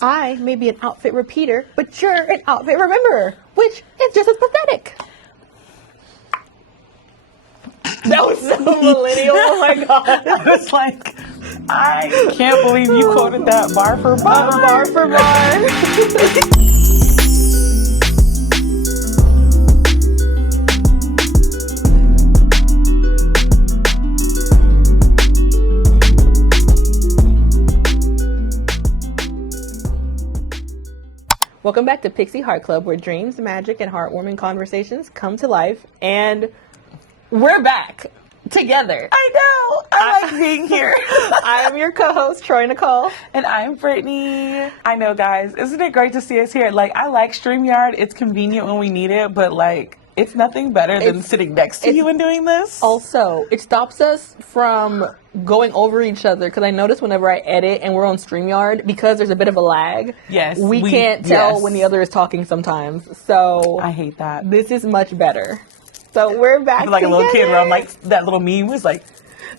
I may be an outfit repeater, but you're an outfit rememberer, which is just as pathetic. That was so millennial. Oh my god. I was like, I can't believe you quoted that bar for bar. Bar for bar. Welcome back to Pixie Heart Club, where dreams, magic, and heartwarming conversations come to life. And we're back together. I know. I like being here. I am your co-host, Troy-Nicole. And I'm Britney. I know, guys. Isn't it great to see us here? Like, I like StreamYard. It's convenient when we need it, but like, it's nothing better than sitting next to you and doing this. Also, it stops us from going over each other, because I notice whenever I edit and we're on StreamYard, because there's a bit of a lag, we can't tell when the other is talking sometimes. So I hate that. This is much better. So we're back. I feel like together. a little kid where I'm like, that little meme was like,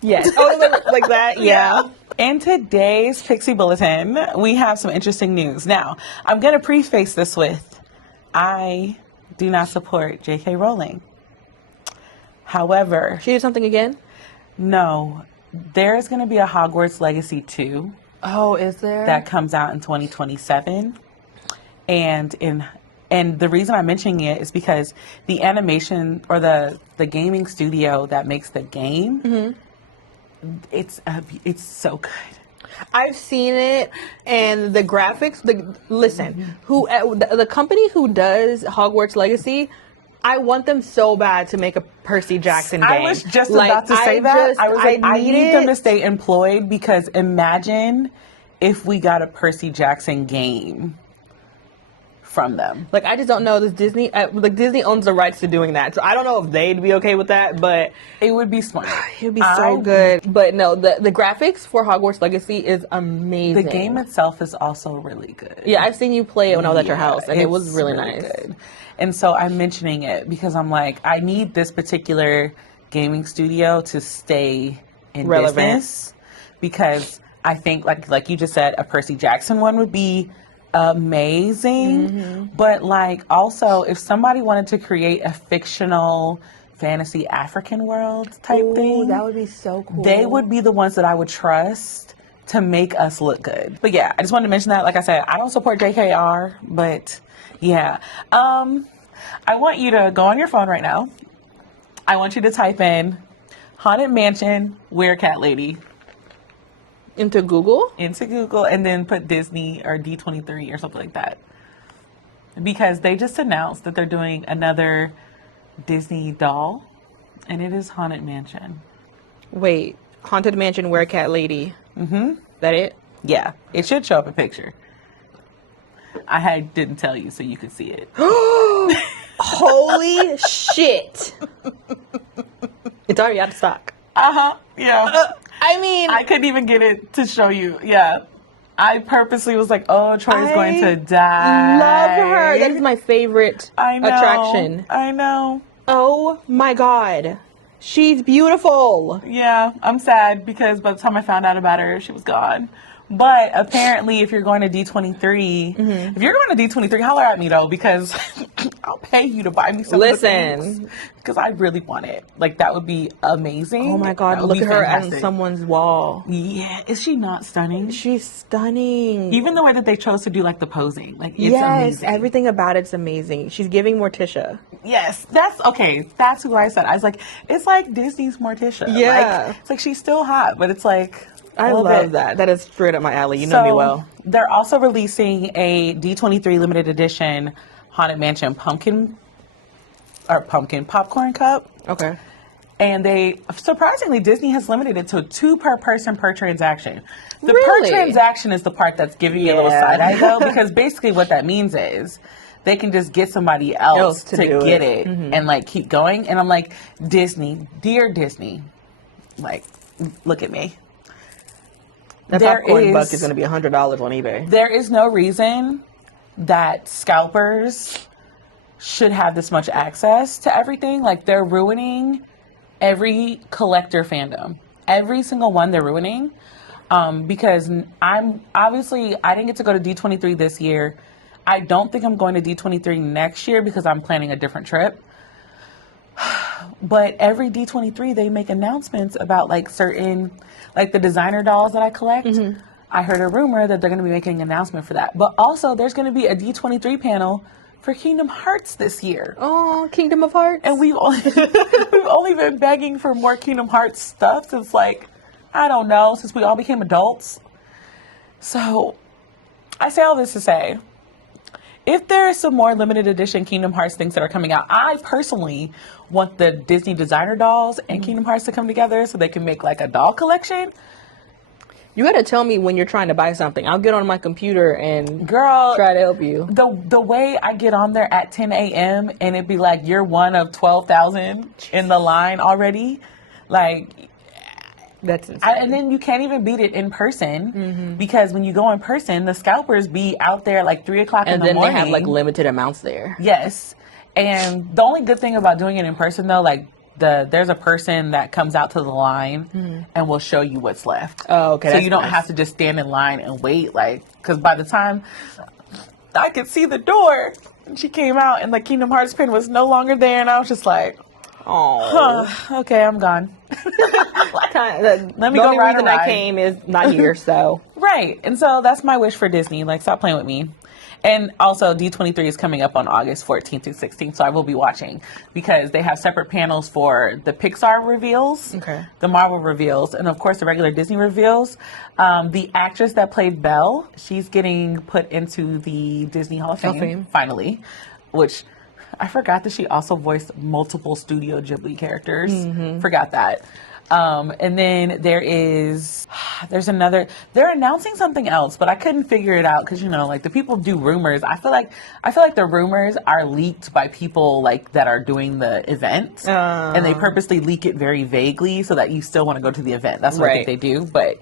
yes. Oh, like that? Yeah. In today's Pixie Bulletin, we have some interesting news. Now, I'm going to preface this with, I do not support J.K. Rowling. However, She did something again? No. There's going to be a Hogwarts Legacy 2. Oh, is there? That comes out in 2027. And the reason I'm mentioning it is because the animation or the gaming studio that makes the game, it's so good. I've seen it, and the graphics. The company who does Hogwarts Legacy, I want them so bad to make a Percy Jackson game. I was just about to say that. I was like, I need them to stay employed, because imagine if we got a Percy Jackson game from them. Like, I just don't know. This Disney, Disney owns the rights to doing that, so I don't know if they'd be okay with that. But it would be smart. It would be so good. But no, the graphics for Hogwarts Legacy is amazing. The game itself is also really good. Yeah, I've seen you play it when I was at your house, and it was really nice. Good. And so I'm mentioning it because I'm like, I need this particular gaming studio to stay in business, because I think, like you just said, a Percy Jackson one would be amazing. But like, also, if somebody wanted to create a fictional fantasy African world type thing, that would be so cool. They would be the ones that I would trust to make us look good. But yeah, I just wanted to mention that. Like I said, I don't support JKR, but yeah. I want you to go on your phone right now. I want you to type in Haunted Mansion Werecat Lady into Google, and then put Disney or D23 or something like that, because they just announced that they're doing another Disney doll, and it is Haunted Mansion. Wait, Haunted Mansion Werecat Lady. That it? Yeah, it should show up a picture. I didn't tell you so you could see it. Holy shit! It's already out of stock. Yeah. I mean, I couldn't even get it to show you. Yeah. I purposely was like, oh, Troy's going to die. Love her. That is my favorite attraction. I know. Oh my God. She's beautiful. Yeah. I'm sad because by the time I found out about her, she was gone. But apparently, if you're going to D23, if you're going to D23, holler at me though, because I'll pay you to buy me some of the things, because I really want it. Like, that would be amazing. Oh my God, look at her on someone's wall. Yeah, is she not stunning? She's stunning. Even the way that they chose to do like the posing, like, it's amazing. Everything about it's amazing. She's giving Morticia. Yes, that's who I said. I was like, it's like Disney's Morticia. Yeah, like, it's like she's still hot, but it's like, I love that. That is straight up my alley. You know me well. They're also releasing a D23 limited edition Haunted Mansion pumpkin popcorn cup. Okay. And surprisingly, Disney has limited it to 2 per person per transaction. The Really? per transaction is the part that's giving me a little side eye though, because basically what that means is they can just get somebody else to get it and like keep going. And I'm like, Disney, dear Disney, like, look at me. That popcorn buck is going to be $100 on eBay. There is no reason that scalpers should have this much access to everything. Like, they're ruining every collector fandom. Every single one they're ruining. Because I didn't get to go to D23 this year. I don't think I'm going to D23 next year because I'm planning a different trip. But every D23, they make announcements about like certain, like the designer dolls that I collect. Mm-hmm. I heard a rumor that they're going to be making an announcement for that. But also, there's going to be a D23 panel for Kingdom Hearts this year. Oh, Kingdom of Hearts. And we've only been begging for more Kingdom Hearts stuff since, like, I don't know, since we all became adults. So, I say all this to say, if there is some more limited edition Kingdom Hearts things that are coming out, I personally want the Disney designer dolls and Kingdom Hearts to come together so they can make, like, a doll collection. You gotta tell me when you're trying to buy something. I'll get on my computer and try to help you. The way I get on there at 10 a.m. and it'd be like, you're one of 12,000 in the line already. Like, that's insane. And then you can't even beat it in person because when you go in person, the scalpers be out there like 3 o'clock in the morning. And then they have like limited amounts there. Yes. And the only good thing about doing it in person though, like, there's a person that comes out to the line and will show you what's left. Oh, okay. So you don't have to just stand in line and wait, like, because by the time I could see the door, and she came out and the Kingdom Hearts pin was no longer there, and I was just like, oh, okay, I'm gone. Let me go. The only reason I came is not here, so. Right, and so that's my wish for Disney. Like, stop playing with me. And also, D23 is coming up on August 14th through 16th, so I will be watching because they have separate panels for the Pixar reveals, the Marvel reveals, and of course the regular Disney reveals. The actress that played Belle, she's getting put into the Disney Hall of Fame, finally, which I forgot that she also voiced multiple Studio Ghibli characters. Forgot that. And then there's another, they're announcing something else, but I couldn't figure it out because, you know, like the people do rumors. I feel like the rumors are leaked by people like that are doing the event and they purposely leak it very vaguely so that you still want to go to the event. That's what I think they do. But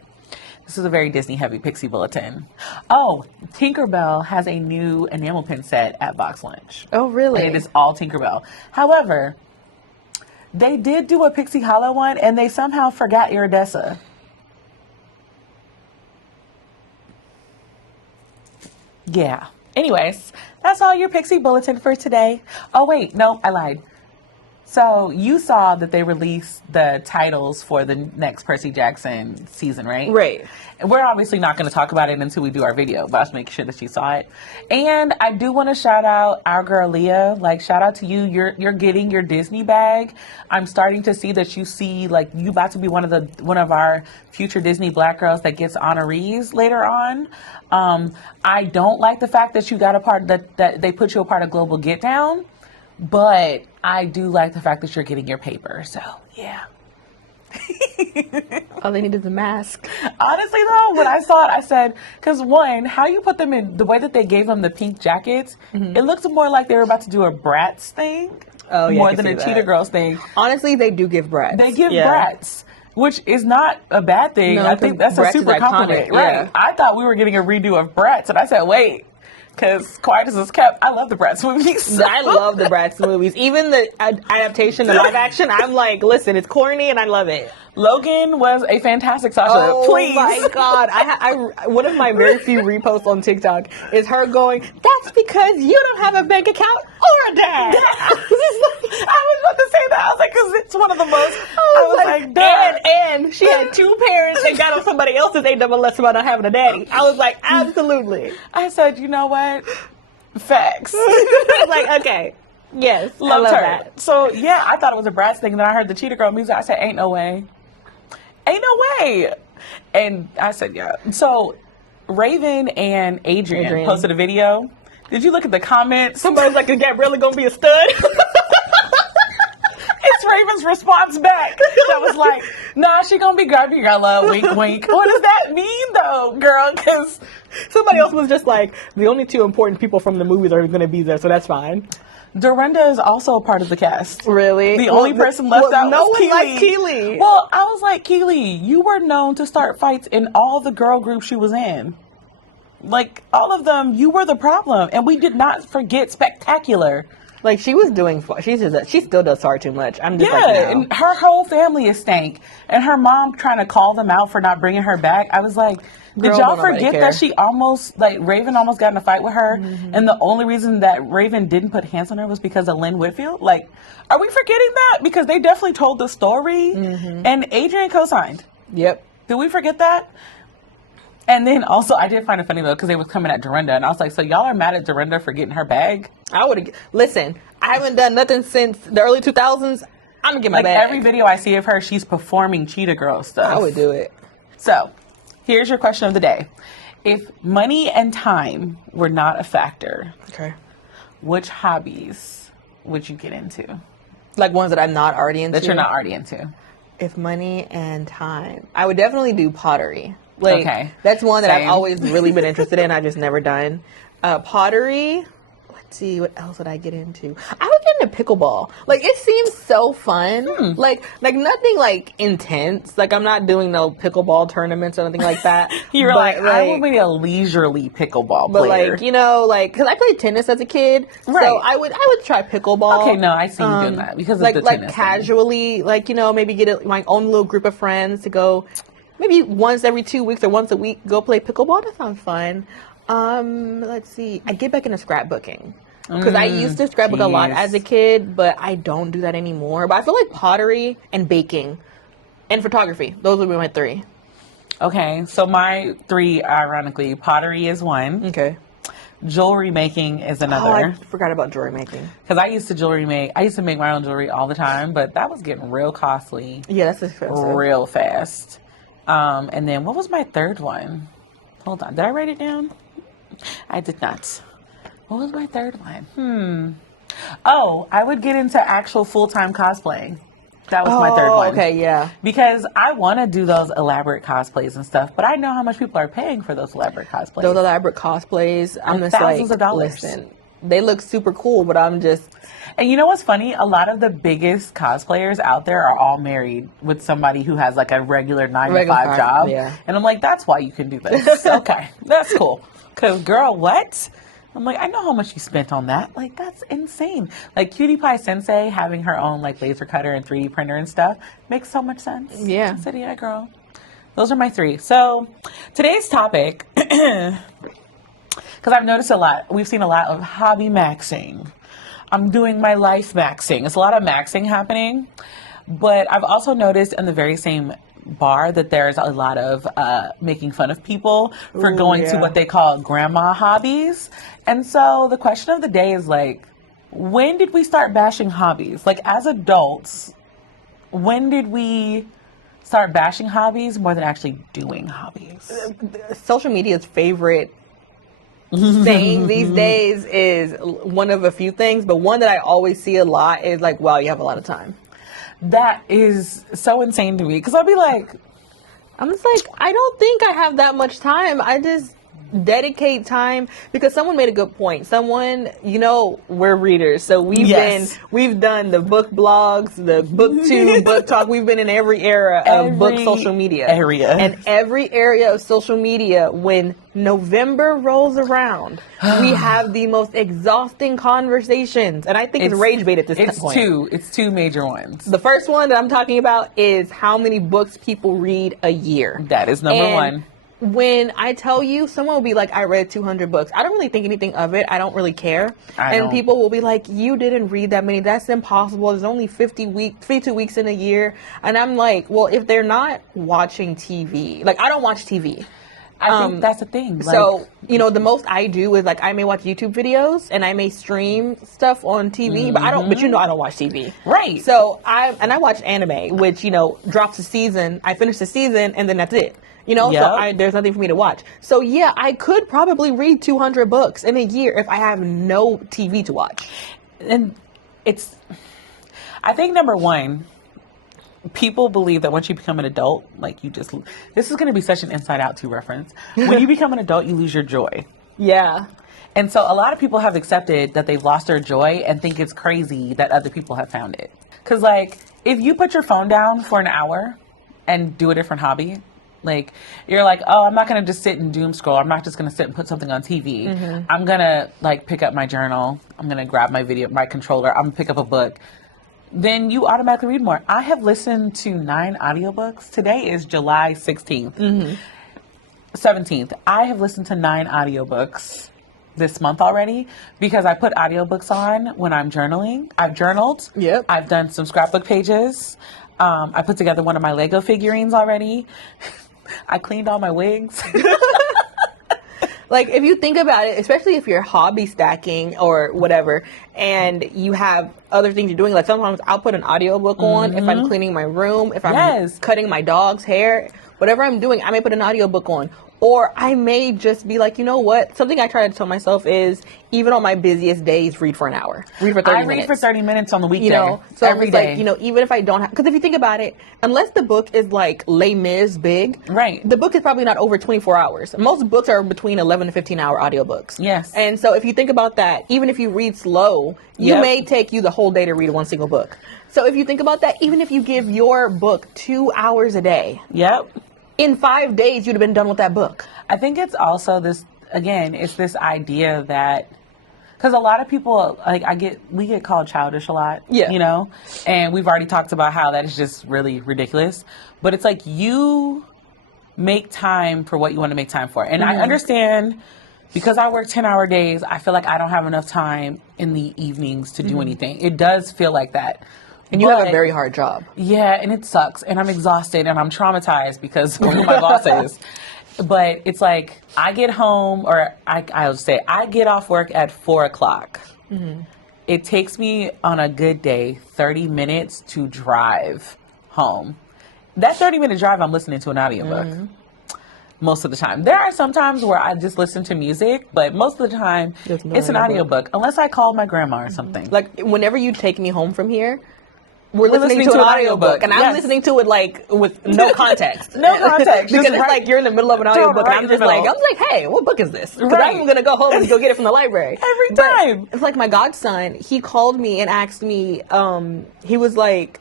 this is a very Disney heavy Pixie Bulletin. Oh, Tinkerbell has a new enamel pin set at Box Lunch. Oh, really? And it is all Tinkerbell. However, they did do a Pixie Hollow one, and they somehow forgot Iridessa. Yeah. Anyways, that's all your Pixie Bulletin for today. Oh, wait. No, I lied. So you saw that they released the titles for the next Percy Jackson season, right? Right. And we're obviously not going to talk about it until we do our video, but I was making sure that she saw it. And I do want to shout out our girl Leah. Like, shout out to you. You're getting your Disney bag. I'm starting to see that you about to be one of our future Disney Black girls that gets honorees later on. I don't like the fact that you got a part that they put you a part of Global Get Down. But I do like the fact that you're getting your paper. So, yeah. All they need is a mask. Honestly, though, when I saw it, I said, because one, how you put them in, the way that they gave them the pink jackets, it looks more like they were about to do a Bratz thing. Oh, yeah, more than a Cheetah Girls thing. Honestly, they do give Bratz. They give Bratz. Which is not a bad thing. No, I think that's a super compliment. Right. Yeah. I thought we were getting a redo of Bratz, and I said, wait. Because Quiet as It's Kept, I love the Bratz movies. I love the Bratz movies. Even the adaptation, the live action, I'm like, listen, it's corny and I love it. Logan was a fantastic Sasha. Oh, please. My God. I one of my very few reposts on TikTok is her going, that's because you don't have a bank account or a dad. I was about to say that. I was like, because it's one of the most, I was like, and she had two parents and got on somebody else's AWS about not having a daddy. I was like, absolutely. I said, you know what? Facts. I was like, okay. Yes. Loved I love her. that. So, yeah, I thought it was a Bratz thing. And then I heard the Cheetah Girl music. I said, ain't no way. Ain't no way. And I said, yeah. So, Raven and Adrian posted a video. Did you look at the comments? Somebody's like, is Gabriella going to be a stud? It's Raven's response back. That was like, nah, she going to be Gabriella. Wink, wink. What does that mean, though, girl? Because somebody else was just like, the only two important people from the movies are going to be there, so that's fine. Dorinda is also a part of the cast. Really? The only person left out no was one Keely. liked Keely. Well, I was like, Keely, you were known to start fights in all the girl groups she was in. Like, all of them, you were the problem. And we did not forget Spectacular. Like, she was doing, she still does far too much. I'm just like, no. And her whole family is stank. And her mom trying to call them out for not bringing her back. I was like, did y'all forget that she almost, like, Raven almost got in a fight with her? And the only reason that Raven didn't put hands on her was because of Lynn Whitfield? Like, are we forgetting that? Because they definitely told the story. And Adrian co-signed. Yep. Did we forget that? And then also, I did find it funny, though, because they was coming at Dorinda. And I was like, so y'all are mad at Dorinda for getting her bag? I would have... Listen, I haven't done nothing since the early 2000s. I'm going to get my bag. Every video I see of her, she's performing Cheetah Girl stuff. I would do it. So, here's your question of the day. If money and time were not a factor, which hobbies would you get into? Like ones that I'm not already into? That you're not already into. If money and time. I would definitely do pottery. Like, that's one that I've always really been interested in. I've just never done. Pottery. Let's see, what else would I get into? I would get into pickleball. Like, it seems so fun. Like nothing like intense. Like, I'm not doing no pickleball tournaments or anything like that. You're like, I will be a leisurely pickleball player. But like, you know, like, because I played tennis as a kid, so I would try pickleball. Okay, no, I see you doing that because of the tennis. Like casually, like, you know, maybe get my own little group of friends to go. Maybe once every 2 weeks or once a week, go play pickleball. That sounds fun. Let's see. I get back into scrapbooking. Because I used to scrapbook a lot as a kid, but I don't do that anymore. But I feel like pottery and baking and photography. Those would be my 3. Okay. So my 3, ironically, pottery is 1. Okay. Jewelry making is another. Oh, I forgot about jewelry making. Because I used to make my own jewelry all the time, but that was getting real costly. Yeah, that's expensive. Real fast. And then what was my 3rd one? Hold on. Did I write it down? I did not. What was my 3rd one? Oh, I would get into actual full-time cosplaying. That was my 3rd one. Okay, yeah. Because I want to do those elaborate cosplays and stuff, but I know how much people are paying for those elaborate cosplays. Those elaborate cosplays, I'm just thousands like, of dollars. Listen, they look super cool, but I'm just... And you know what's funny? A lot of the biggest cosplayers out there are all married with somebody who has like a regular 9-to-5 job. Yeah. And I'm like, that's why you can do this. Okay, that's cool. Because girl, what? I'm like, I know how much you spent on that. Like, that's insane. Like, Cutie Pie Sensei having her own like laser cutter and 3D printer and stuff makes so much sense. Yeah. I said, yeah, girl. Those are my 3. So today's topic, because I've noticed we've seen a lot of hobby maxing. I'm doing my life maxing. It's a lot of maxing happening. But I've also noticed in the very same bar that there's a lot of making fun of people for going to what they call grandma hobbies. And so the question of the day is like, when did we start bashing hobbies? Like, as adults, when did we start bashing hobbies more than actually doing hobbies? Social media's favorite thing these days is one of a few things, but one that I always see a lot is like, wow, you have a lot of time. That is so insane to me, because I'll be like, I'm just like, I don't think I have that much time. I just dedicate time, because someone made a good point. Someone, you know, we're readers, so we've done the book blogs, the booktube, book talk. We've been in every era of book social media. And every area of social media, when November rolls around, we have the most exhausting conversations. And I think it's rage bait at this point. It's 2 major ones. The first one that I'm talking about is how many books people read a year. That is number 1. When I tell you, someone will be like, I read 200 books. I don't really think anything of it. I don't really care. People will be like, you didn't read that many. That's impossible. There's only 52 weeks in a year. And I'm like, well, if they're not watching TV, like, I don't watch TV. I think that's the thing. So, you know, the most I do is like, I may watch YouTube videos and I may stream stuff on TV, but but you know, I don't watch TV. Right. So I watch anime, which, you know, drops a season. I finish the season and then that's it. You know, so there's nothing for me to watch. So yeah, I could probably read 200 books in a year if I have no TV to watch. And I think number 1, people believe that once you become an adult, like this is going to be such an Inside Out 2 reference. When you become an adult, you lose your joy. Yeah. And so a lot of people have accepted that they've lost their joy and think it's crazy that other people have found it. Because like, if you put your phone down for an hour and do a different hobby, like, you're like, oh, I'm not going to just sit and doom scroll. I'm not just going to sit and put something on TV. I'm going to like pick up my journal I'm going to grab my controller, I'm going to pick up a book, then you automatically read more. I have listened to 9 audiobooks. Today is July 16th. 17th. I have listened to 9 audiobooks this month already because I put audiobooks on when I'm journaling. I've journaled. Yep. I've done some scrapbook pages. I put together one of my Lego figurines already. I cleaned all my wigs. Like, if you think about it, especially if you're hobby stacking or whatever, and you have other things you're doing, like sometimes I'll put an audiobook on if I'm cleaning my room, if I'm cutting my dog's hair, whatever I'm doing, I may put an audiobook on. Or I may just be like, you know what? Something I try to tell myself is, even on my busiest days, read for an hour. Read for 30 minutes. I read for 30 minutes on the weekday. You know, so every day. Like, you know, even if I don't have, because if you think about it, unless the book is like Les Mis big, right, the book is probably not over 24 hours. Most books are between 11 to 15 hour audiobooks. Yes. And so if you think about that, even if you read slow, you may take you the whole day to read one single book. So if you think about that, even if you give your book 2 hours a day, in 5 days, you'd have been done with that book. I think it's also this, again, it's this idea that, because a lot of people, like, we get called childish a lot, you know, and we've already talked about how that is just really ridiculous. But it's like, you make time for what you want to make time for. And I understand, because I work 10-hour days, I feel like I don't have enough time in the evenings to do anything. It does feel like that. And you have a very hard job. Yeah, and it sucks. And I'm exhausted and I'm traumatized because of who my boss is. But it's like, I get home, or I'll say, I get off work at 4 o'clock. It takes me, on a good day, 30 minutes to drive home. That 30-minute drive, I'm listening to an audiobook. Most of the time. There are some times where I just listen to music, but most of the time, it's an audiobook. Unless I call my grandma or something. Like, whenever you take me home from here, we're listening to an audiobook, and I'm listening to it like with no context. Because it's like you're in the middle of an audiobook, and I'm just like, hey, what book is this? Because I'm going to go home and go get it from the library. Every time. But it's like my godson, he called me and asked me, he was like,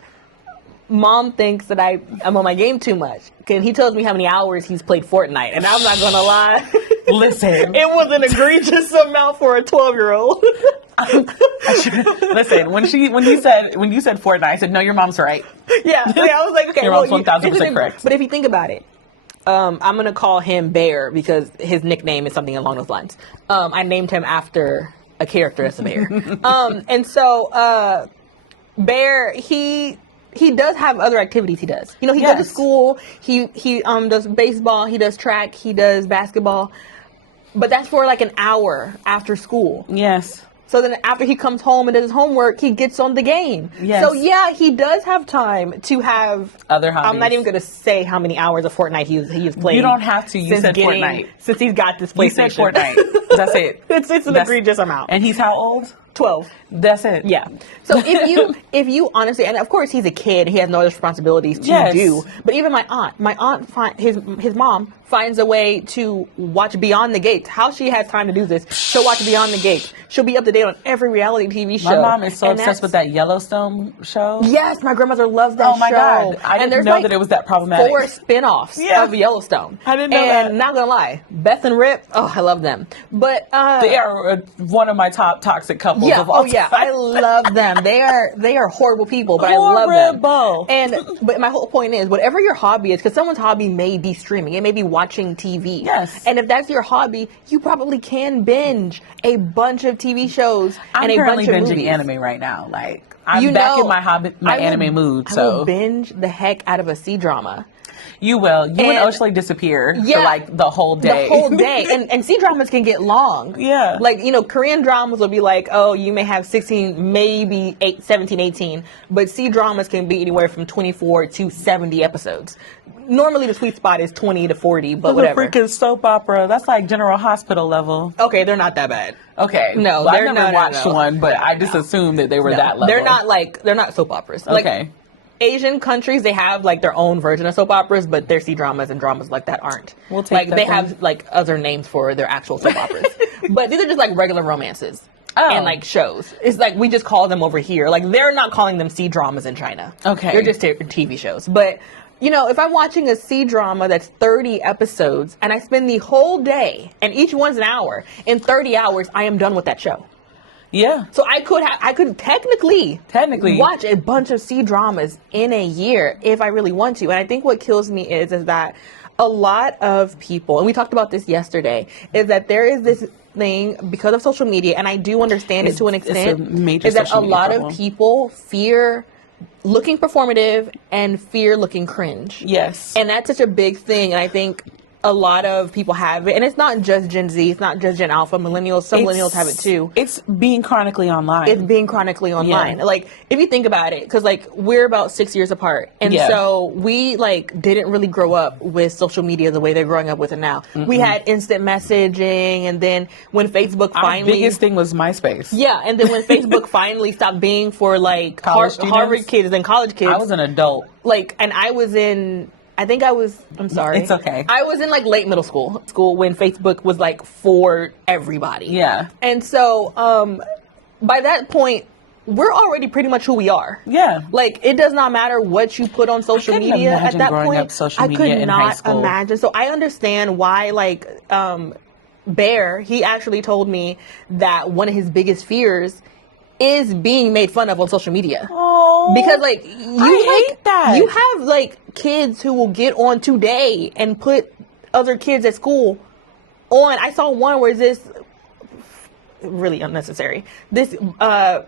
Mom thinks that I'm on my game too much. And he tells me how many hours he's played Fortnite, and I'm not going to lie. Listen. It was an egregious amount for a 12-year-old. Listen, when you said Fortnite, I said, no, your mom's right. Yeah, I was like, okay, your mom's 1,000% correct. But if you think about it, I'm gonna call him Bear because his nickname is something along those lines. I named him after a character that's a bear. And so Bear, he does have other activities he does. You know, he goes to school, he does baseball, he does track, he does basketball. But that's for like an hour after school. Yes. So then after he comes home and does his homework, he gets on the game. Yes. So yeah, he does have time to have other hobbies. I'm not even going to say how many hours of Fortnite he's played. You don't have to. You said Fortnite. Since he's got this PlayStation. You said Fortnite. That's it. It's an egregious amount. And he's how old? 12. That's it. Yeah. So if you honestly, and of course he's a kid, he has no other responsibilities to do. But even my aunt, his mom finds a way to watch Beyond the Gates. How she has time to do this? She'll watch Beyond the Gates. She'll be up to date on every reality TV show. My mom is so obsessed with that Yellowstone show. Yes, my grandmother loves that show. Oh my God. I didn't know that it was that problematic. 4 spin-offs of Yellowstone. I didn't know that. And not gonna lie, Beth and Rip, I love them. But they are one of my top toxic couples of all time. I love them. They are horrible people, but I love them. But my whole point is, whatever your hobby is, because someone's hobby may be streaming, it may be watching TV. Yes. And if that's your hobby, you probably can binge a bunch of TV shows and a bunch of movies. I'm currently binging anime right now. Like, I'm back in my anime mood. So I will binge the heck out of a C-drama. You will. You and Oshley disappear for like the whole day. The whole day. And C-dramas can get long. Yeah. Like, you know, Korean dramas will be like, you may have 16, maybe 17, 18. But C-dramas can be anywhere from 24 to 70 episodes. Normally the sweet spot is 20 to 40, but whatever. A freaking soap opera. That's like General Hospital level. Okay, they're not that bad. Okay. No, well, I've never watched one, but I just assumed that they were that level. They're not soap operas. Okay. Like, Asian countries, they have like their own version of soap operas, but their C-dramas and dramas like that aren't. We'll take they have like other names for their actual soap operas. But these are just like regular romances. And like shows. It's like we just call them over here. Like they're not calling them C-dramas in China. Okay. They're just TV shows. But you know, if I'm watching a C-drama that's 30 episodes and I spend the whole day, and each one's an hour, in 30 hours, I am done with that show. Yeah. So I could technically watch a bunch of C-dramas in a year if I really want to. And I think what kills me is that a lot of people, and we talked about this yesterday, is that there is this thing because of social media, and I do understand it to an extent, is that a lot of people fear looking performative and fear looking cringe. Yes. And that's such a big thing, and I think a lot of people have it, and it's not just Gen Z, it's not just Gen Alpha, millennials, some millennials have it too. It's being chronically online. It's being chronically online. Yeah. Like, if you think about it, because, like, we're about 6 years apart, and so we, like, didn't really grow up with social media the way they're growing up with it now. Mm-mm. We had instant messaging, and then when Facebook finally... Our biggest thing was MySpace. Yeah, and then when Facebook finally stopped being for, like, Harvard kids and college kids... I was an adult. Like, and I was in... I'm sorry. It's okay. I was in like late middle school when Facebook was like for everybody. Yeah. And so by that point, we're already pretty much who we are. Yeah. Like, it does not matter what you put on social media at that point. Up social media I could not imagine. So I understand why, like, Bear, he actually told me that one of his biggest fears is being made fun of on social media. Oh, because, like, I hate that. You have, like, kids who will get on today and put other kids at school on. I saw one where this really unnecessary. This I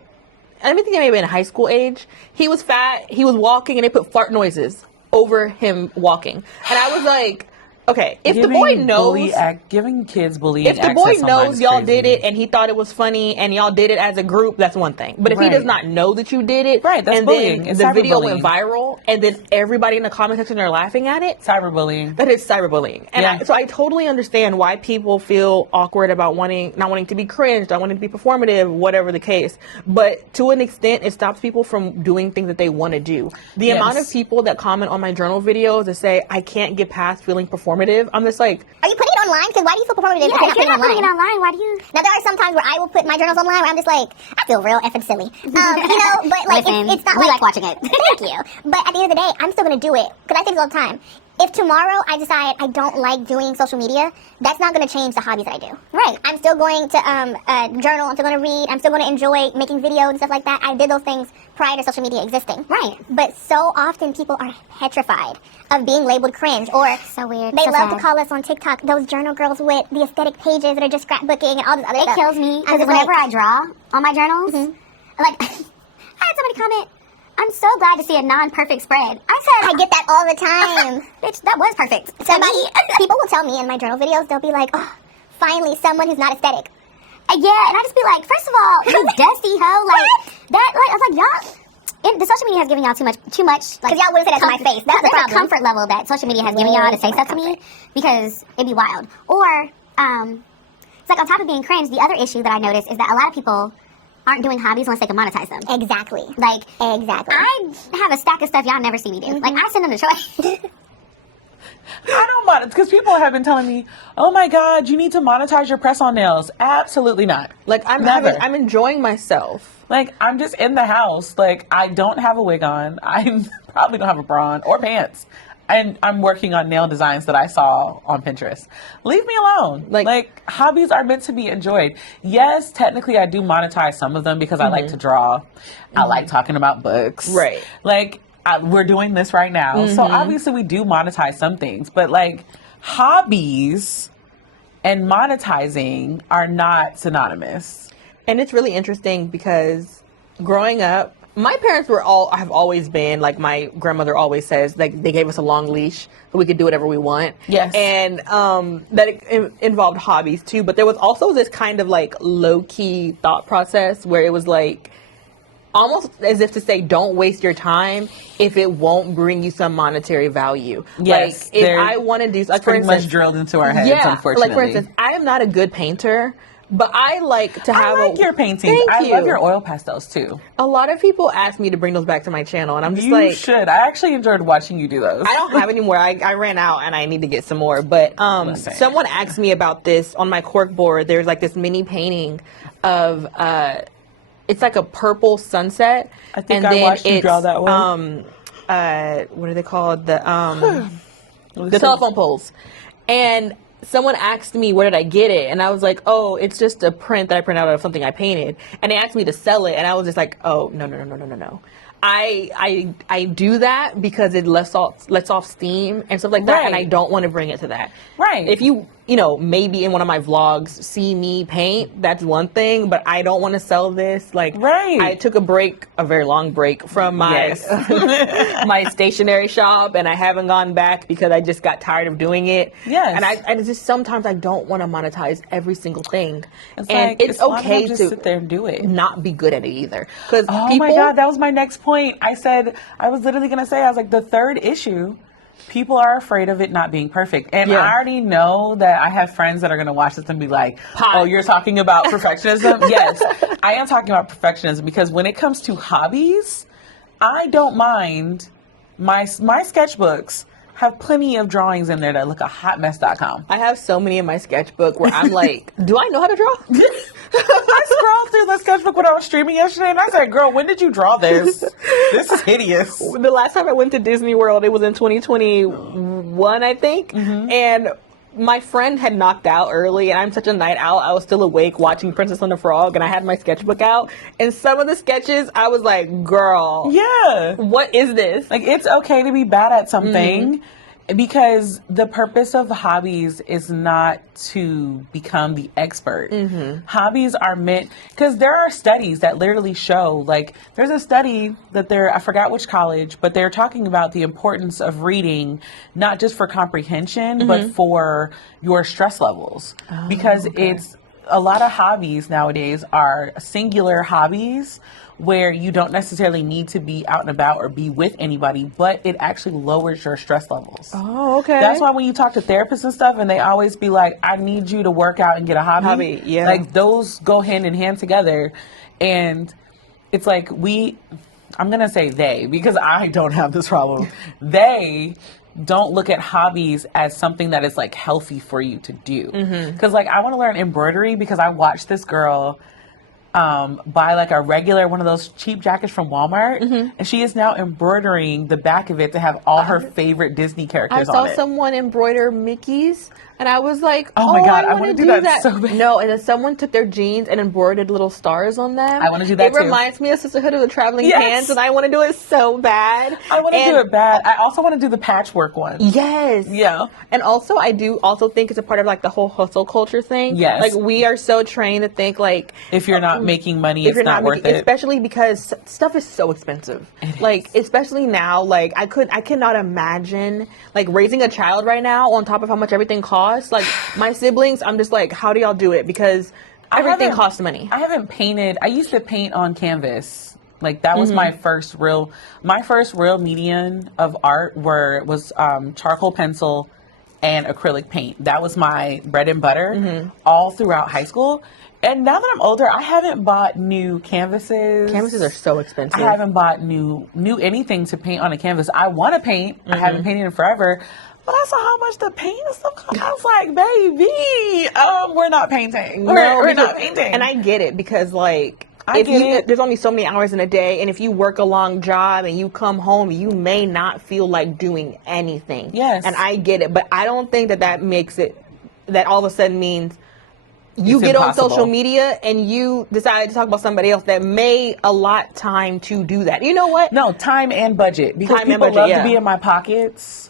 think he may have been high school age. He was fat. He was walking, and they put fart noises over him walking. And I was like, okay, if the boy knows, giving kids bullying, if the boy knows y'all did it and he thought it was funny and y'all did it as a group, that's one thing. But if he does not know that you did it, that's and bullying. then the video went viral, and then everybody in the comment section are laughing at it, cyberbullying. That is cyberbullying. And so I totally understand why people feel awkward about not wanting to be cringe, not wanting to be performative, whatever the case. But to an extent, it stops people from doing things that they want to do. The amount of people that comment on my journal videos that say, I can't get past feeling performative, I'm just like, are you putting it online? Because why do you feel performative if you're not putting it online? Why do you? Now, there are some times where I will put my journals online where I'm just like, I feel real effing silly. You know, but like, it's not we like watching it. Thank you. But at the end of the day, I'm still going to do it. Because I say this all the time. If tomorrow I decide I don't like doing social media, that's not going to change the hobbies that I do. Right. I'm still going to journal. I'm still going to read. I'm still going to enjoy making videos and stuff like that. I did those things prior to social media existing. Right. But so often people are petrified of being labeled cringe, or so weird. They so love sad. to call us on TikTok those journal girls with the aesthetic pages that are just scrapbooking and all this other stuff. It kills me because whenever I draw on my journals, like I had somebody comment, I'm so glad to see a non-perfect spread. I said, I get that all the time. Bitch, that was perfect. People will tell me in my journal videos, they'll be like, oh, finally someone who's not aesthetic. Yeah, and I just be like, first of all, you dusty hoe, like that. Like I was like, y'all, the social media has given y'all too much. Because y'all wouldn't say that to my face. That's the problem. Comfort level that social media has given y'all to say stuff to me, because it'd be wild. Or it's like on top of being cringe, the other issue that I noticed is that a lot of people aren't doing hobbies unless they can monetize them. Exactly. Like, exactly. I have a stack of stuff y'all never see me do. Like, I send them to Troy. I don't monetize, because people have been telling me, oh my God, you need to monetize your press-on nails. Absolutely not. Like, I'm enjoying myself. Like, I'm just in the house. Like, I don't have a wig on. I probably don't have a bra on or pants. And I'm working on nail designs that I saw on Pinterest. Leave me alone. Like hobbies are meant to be enjoyed. Yes, technically I do monetize some of them because I like to draw. I like talking about books. Right. Like, we're doing this right now. So obviously we do monetize some things. But, like, hobbies and monetizing are not synonymous. And it's really interesting because growing up, my parents have always been, like, my grandmother always says, like, they gave us a long leash so we could do whatever we want. Yes. And that it involved hobbies too. But there was also this kind of, like, low-key thought process where it was like, almost as if to say, don't waste your time if it won't bring you some monetary value. Yes. Like, if I want to do, like, for instance, much drilled into our heads, unfortunately. Like, for instance, I am not a good painter, but I like to have your paintings. I love your oil pastels too. A lot of people ask me to bring those back to my channel, and I'm just you should. I actually enjoyed watching you do those. I don't have any more. I ran out, and I need to get some more. But someone asked me about this on my cork board. There's like this mini painting of it's like a purple sunset. I think I watched you draw that one. What are they called? The telephone poles. And someone asked me where did I get it, and I was like, oh, it's just a print that I printed out of something I painted. And they asked me to sell it, and I was just like, oh, no. I do that because it lets off steam and stuff like that, and I don't want to bring it to that. Right. If you maybe in one of my vlogs see me paint, that's one thing, but I don't want to sell this. Like, I took a very long break from my my stationery shop, and I haven't gone back because I just got tired of doing it. Yes. And I just sometimes I don't want to monetize every single thing. It's okay to sit there and do it. Not be good at it either. Because oh my God, that was my next point. I was literally going to say, I was like, the third issue, people are afraid of it not being perfect. And I already know that I have friends that are going to watch this and be like, oh, you're talking about perfectionism? Yes, I am talking about perfectionism, because when it comes to hobbies, I don't mind. My sketchbooks have plenty of drawings in there that look a hot mess.com. I have so many in my sketchbook where I'm like, do I know how to draw? I scrolled through the sketchbook when I was streaming yesterday, and I said, girl, when did you draw this? This is hideous. The last time I went to Disney World, it was in 2021, I think. And my friend had knocked out early, and I'm such a night owl. I was still awake watching Princess and the Frog, and I had my sketchbook out. And some of the sketches, I was like, girl. Yeah. What is this? Like, it's okay to be bad at something. Because the purpose of hobbies is not to become the expert. Hobbies are meant, because there are studies that literally show, like, there's a study that I forgot which college, but they're talking about the importance of reading, not just for comprehension, but for your stress levels. Because it's a lot of hobbies nowadays are singular hobbies where you don't necessarily need to be out and about or be with anybody, but it actually lowers your stress levels. Oh, okay. That's why when you talk to therapists and stuff, and they always be like, I need you to work out and get a hobby. Yeah. Like, those go hand in hand together. And it's like I'm going to say they, because I don't have this problem. They don't look at hobbies as something that is like healthy for you to do. Because like, I want to learn embroidery because I watched this girl buy like a regular one of those cheap jackets from Walmart, and she is now embroidering the back of it to have all her favorite Disney characters on it. I saw someone embroider Mickey's, and I was like, oh my God, I want to do that so bad. No, and then someone took their jeans and embroidered little stars on them. I want to do that too. It reminds me of Sisterhood of the Traveling Pants, and I want to do it so bad. I want to do it bad. I also want to do the patchwork one. Yes. Yeah. And also, I do also think it's a part of like the whole hustle culture thing. Yes. Like, we are so trained to think like, if you're not making money, it's not worth it. Especially because stuff is so expensive. Like, especially now, like, I cannot imagine like raising a child right now on top of how much everything costs. Like, my siblings, I'm just like, how do y'all do it? Because everything costs money. I haven't painted. I used to paint on canvas. Like, that was my first real medium of art was charcoal pencil and acrylic paint. That was my bread and butter all throughout high school. And now that I'm older, I haven't bought new canvases. Canvases are so expensive. I haven't bought new anything to paint on a canvas. I want to paint. I haven't painted in forever. But I saw how much the paint and stuff cost. I was like, baby, we're not painting. We're not painting. And I get it, because like, there's only so many hours in a day, and if you work a long job and you come home, you may not feel like doing anything. Yes. And I get it, but I don't think that makes it, that all of a sudden means you it's get impossible. on social media and you decide to talk about somebody else that may allot time to do that. You know what? No, time and budget. Because people love to be in my pockets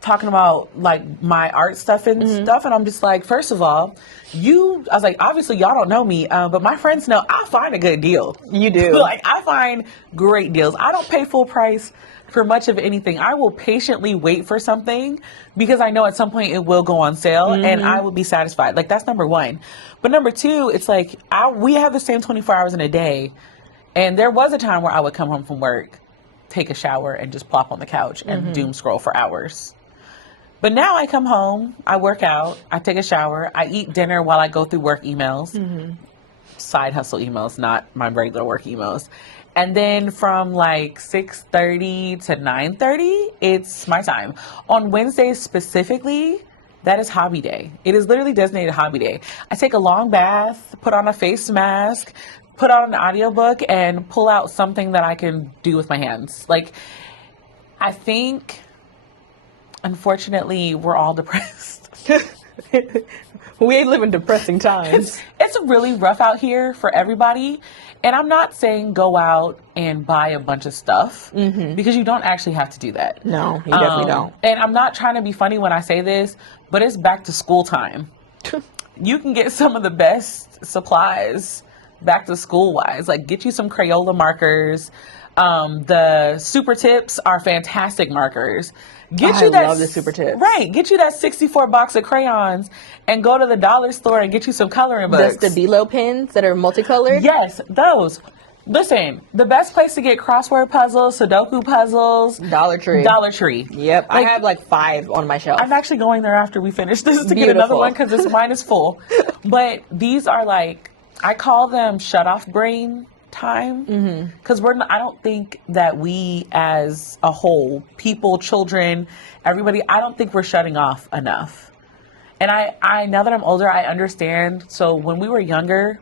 talking about like my art stuff and stuff, and I'm just like, first of all, I was like, obviously y'all don't know me, but my friends know I find a good deal. You do. Like, I find great deals. I don't pay full price for much of anything. I will patiently wait for something because I know at some point it will go on sale and I will be satisfied. Like, that's number one. But number two, it's like we have the same 24 hours in a day, and there was a time where I would come home from work, take a shower, and just plop on the couch and doom scroll for hours. But now I come home, I work out, I take a shower, I eat dinner while I go through work emails, side hustle emails, not my regular work emails. And then from like 6:30 to 9:30, it's my time. On Wednesdays specifically, that is hobby day. It is literally designated hobby day. I take a long bath, put on a face mask, put on an audiobook, and pull out something that I can do with my hands. Like, I think, unfortunately, we're all depressed. We ain't living depressing times. It's really rough out here for everybody. And I'm not saying go out and buy a bunch of stuff because you don't actually have to do that. No, you definitely don't. And I'm not trying to be funny when I say this, but it's back to school time. You can get some of the best supplies back to school wise. Like, get you some Crayola markers. The Super Tips are fantastic markers. I love the Super Tips. Right. Get you that 64 box of crayons and go to the dollar store and get you some coloring books. The Stabilo pens that are multicolored? Yes, those. Listen, the best place to get crossword puzzles, Sudoku puzzles. Dollar Tree. Dollar Tree. Yep. I have like 5 on my shelf. I'm actually going there after we finish this to get another one because mine is full. But these are like, I call them shut off brain time because I don't think that we as a whole, people, children, everybody, I don't think we're shutting off enough. And I now that I'm older, I understand. So when we were younger,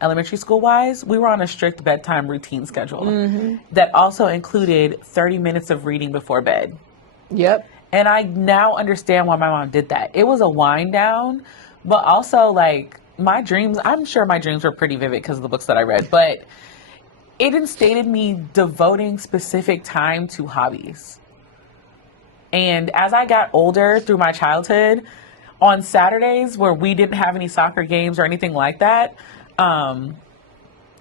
elementary school wise, we were on a strict bedtime routine schedule that also included 30 minutes of reading before bed. Yep. And I now understand why my mom did that. It was a wind down, but also like, my dreams, I'm sure my dreams were pretty vivid because of the books that I read, but it instated me devoting specific time to hobbies. And as I got older through my childhood, on Saturdays where we didn't have any soccer games or anything like that,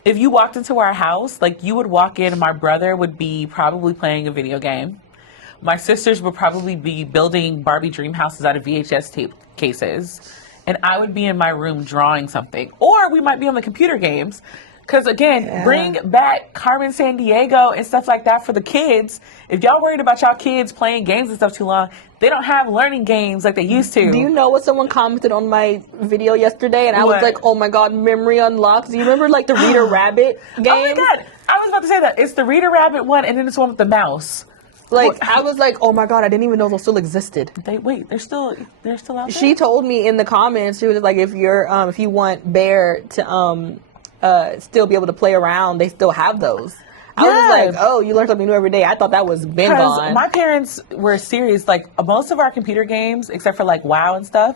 if you walked into our house, like you would walk in and my brother would be probably playing a video game. My sisters would probably be building Barbie dream houses out of VHS tape cases. And I would be in my room drawing something. Or we might be on the computer games. Because, again, bring back Carmen Sandiego and stuff like that for the kids. If y'all worried about y'all kids playing games and stuff too long, they don't have learning games like they used to. Do you know what someone commented on my video yesterday? And I was like, oh my God, memory unlocked. Do you remember like the Reader Rabbit game? Oh my God. I was about to say that. It's the Reader Rabbit one and then it's one with the mouse. Like, I was like, oh my God, I didn't even know those still existed. They're still out there? She told me in the comments, she was like, if you want Bear to still be able to play around, they still have those. I was like, oh, you learn something new every day. I thought that was been gone. My parents were serious. Like, most of our computer games, except for like WoW and stuff,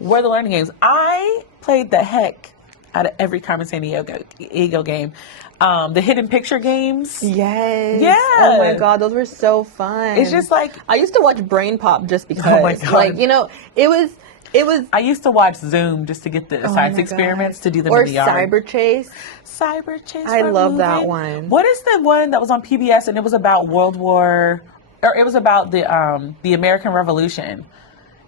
were the learning games. I played the heck out of every Carmen Sandiego game. The hidden picture games. Yes. Yeah. Oh my God, those were so fun. It's just like, I used to watch Brain Pop just because. Oh my God. Like, it was. I used to watch Zoom just to get the science experiments to do them in the yard. Or Cyber Chase. I love that one. What is the one that was on PBS and it was about it was about the American Revolution.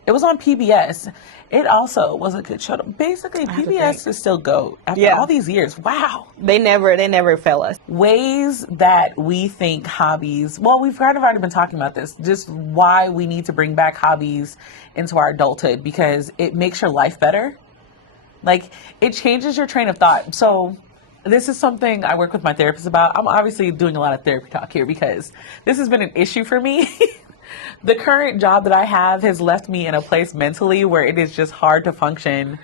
It was on PBS. It also was a good show. Basically, PBS is still GOAT after all these years. Wow. They never fail us. Ways that we think hobbies, well, we've kind of already been talking about this, just why we need to bring back hobbies into our adulthood because it makes your life better. Like, it changes your train of thought. So this is something I work with my therapist about. I'm obviously doing a lot of therapy talk here because this has been an issue for me. The current job that I have has left me in a place mentally where it is just hard to function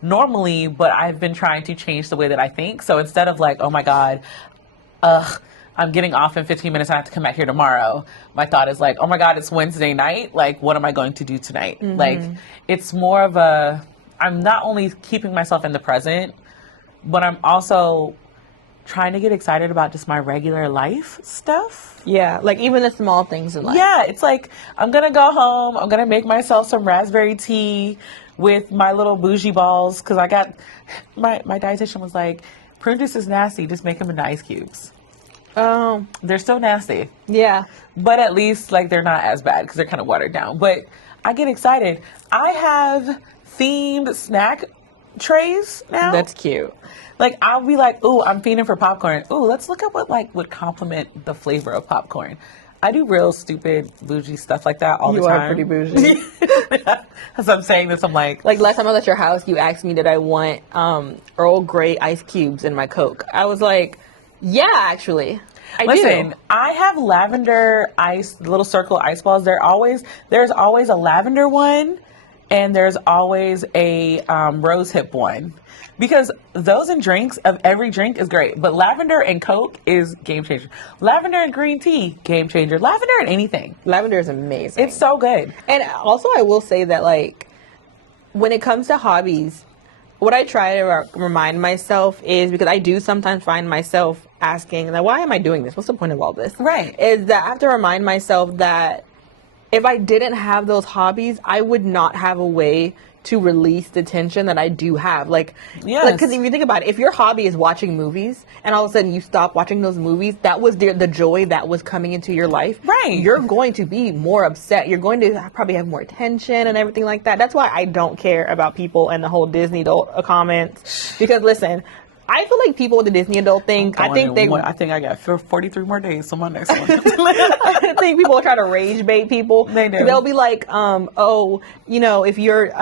normally, but I've been trying to change the way that I think. So instead of like, oh my God, I'm getting off in 15 minutes, I have to come back here tomorrow. My thought is like, oh my God, it's Wednesday night. Like, what am I going to do tonight? Like, it's more of I'm not only keeping myself in the present, but I'm also trying to get excited about just my regular life stuff. Yeah, like even the small things in life. Yeah, it's like, I'm going to go home. I'm going to make myself some raspberry tea with my little bougie balls. Because I got, my dietitian was like, prune juice is nasty. Just make them into ice cubes. They're still nasty. Yeah. But at least like they're not as bad because they're kind of watered down. But I get excited. I have themed snack trays now. That's cute. Like, I'll be like, ooh, I'm fiending for popcorn. Ooh, let's look at what, like, would complement the flavor of popcorn. I do real stupid, bougie stuff like that all the time. You are pretty bougie. As I'm saying this, I'm like... Like, last time I was at your house, you asked me, did I want Earl Grey ice cubes in my Coke? I was like, yeah, actually. Listen, do. I have lavender ice, little circle ice balls. There's always a lavender one, and there's always a rose hip one. Because those and drinks of every drink is great. But lavender and Coke is game changer. Lavender and green tea, game changer. Lavender and anything. Lavender is amazing. It's so good. And also, I will say that, like, when it comes to hobbies, what I try to remind myself is, because I do sometimes find myself asking, like, why am I doing this? What's the point of all this? Right. Is that I have to remind myself that if I didn't have those hobbies, I would not have a way to release the tension that I do have. Like, yes. Because if you think about it, if your hobby is watching movies and all of a sudden you stop watching those movies, that was the joy that was coming into your life. Right. You're going to be more upset. You're going to probably have more tension and everything like that. That's why I don't care about people and the whole Disney adult comments. Because listen, I feel like people with the Disney adult thing, I think I got 43 more days to my next one. I think people try to rage bait people. They do. They'll be like, if you're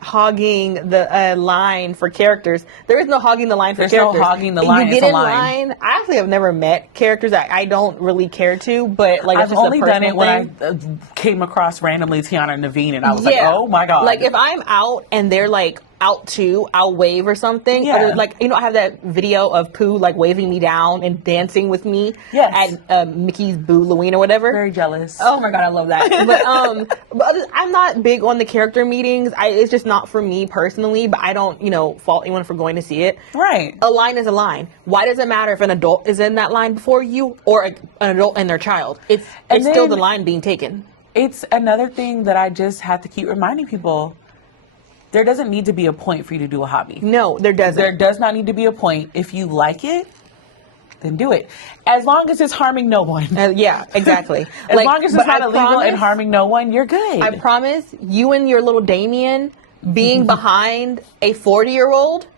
hogging the line for characters, there is no hogging the line for There's characters. no hogging the line. You get in line. I actually have never met characters that I don't really care to, but like I've that's just only a done it when thing. I came across randomly Tiana and Naveen, and I was like, oh my god. Like if I'm out and they're like out too, I'll wave or something. Yeah. Or like, I have that video of Pooh like waving me down and dancing with me at Mickey's Boo-Loween or whatever. Very jealous. Oh my god, I love that. But I'm not big on the character meetings. It's just not for me personally, but I don't, fault anyone for going to see it. Right. A line is a line. Why does it matter if an adult is in that line before you or an adult and their child? It's still the line being taken. It's another thing that I just have to keep reminding people. There doesn't need to be a point for you to do a hobby. No, there doesn't. There does not need to be a point. If you like it, then do it. As long as it's harming no one. Yeah, exactly. As long as it's not illegal and harming no one, you're good. I promise you and your little Damien being behind a 40-year-old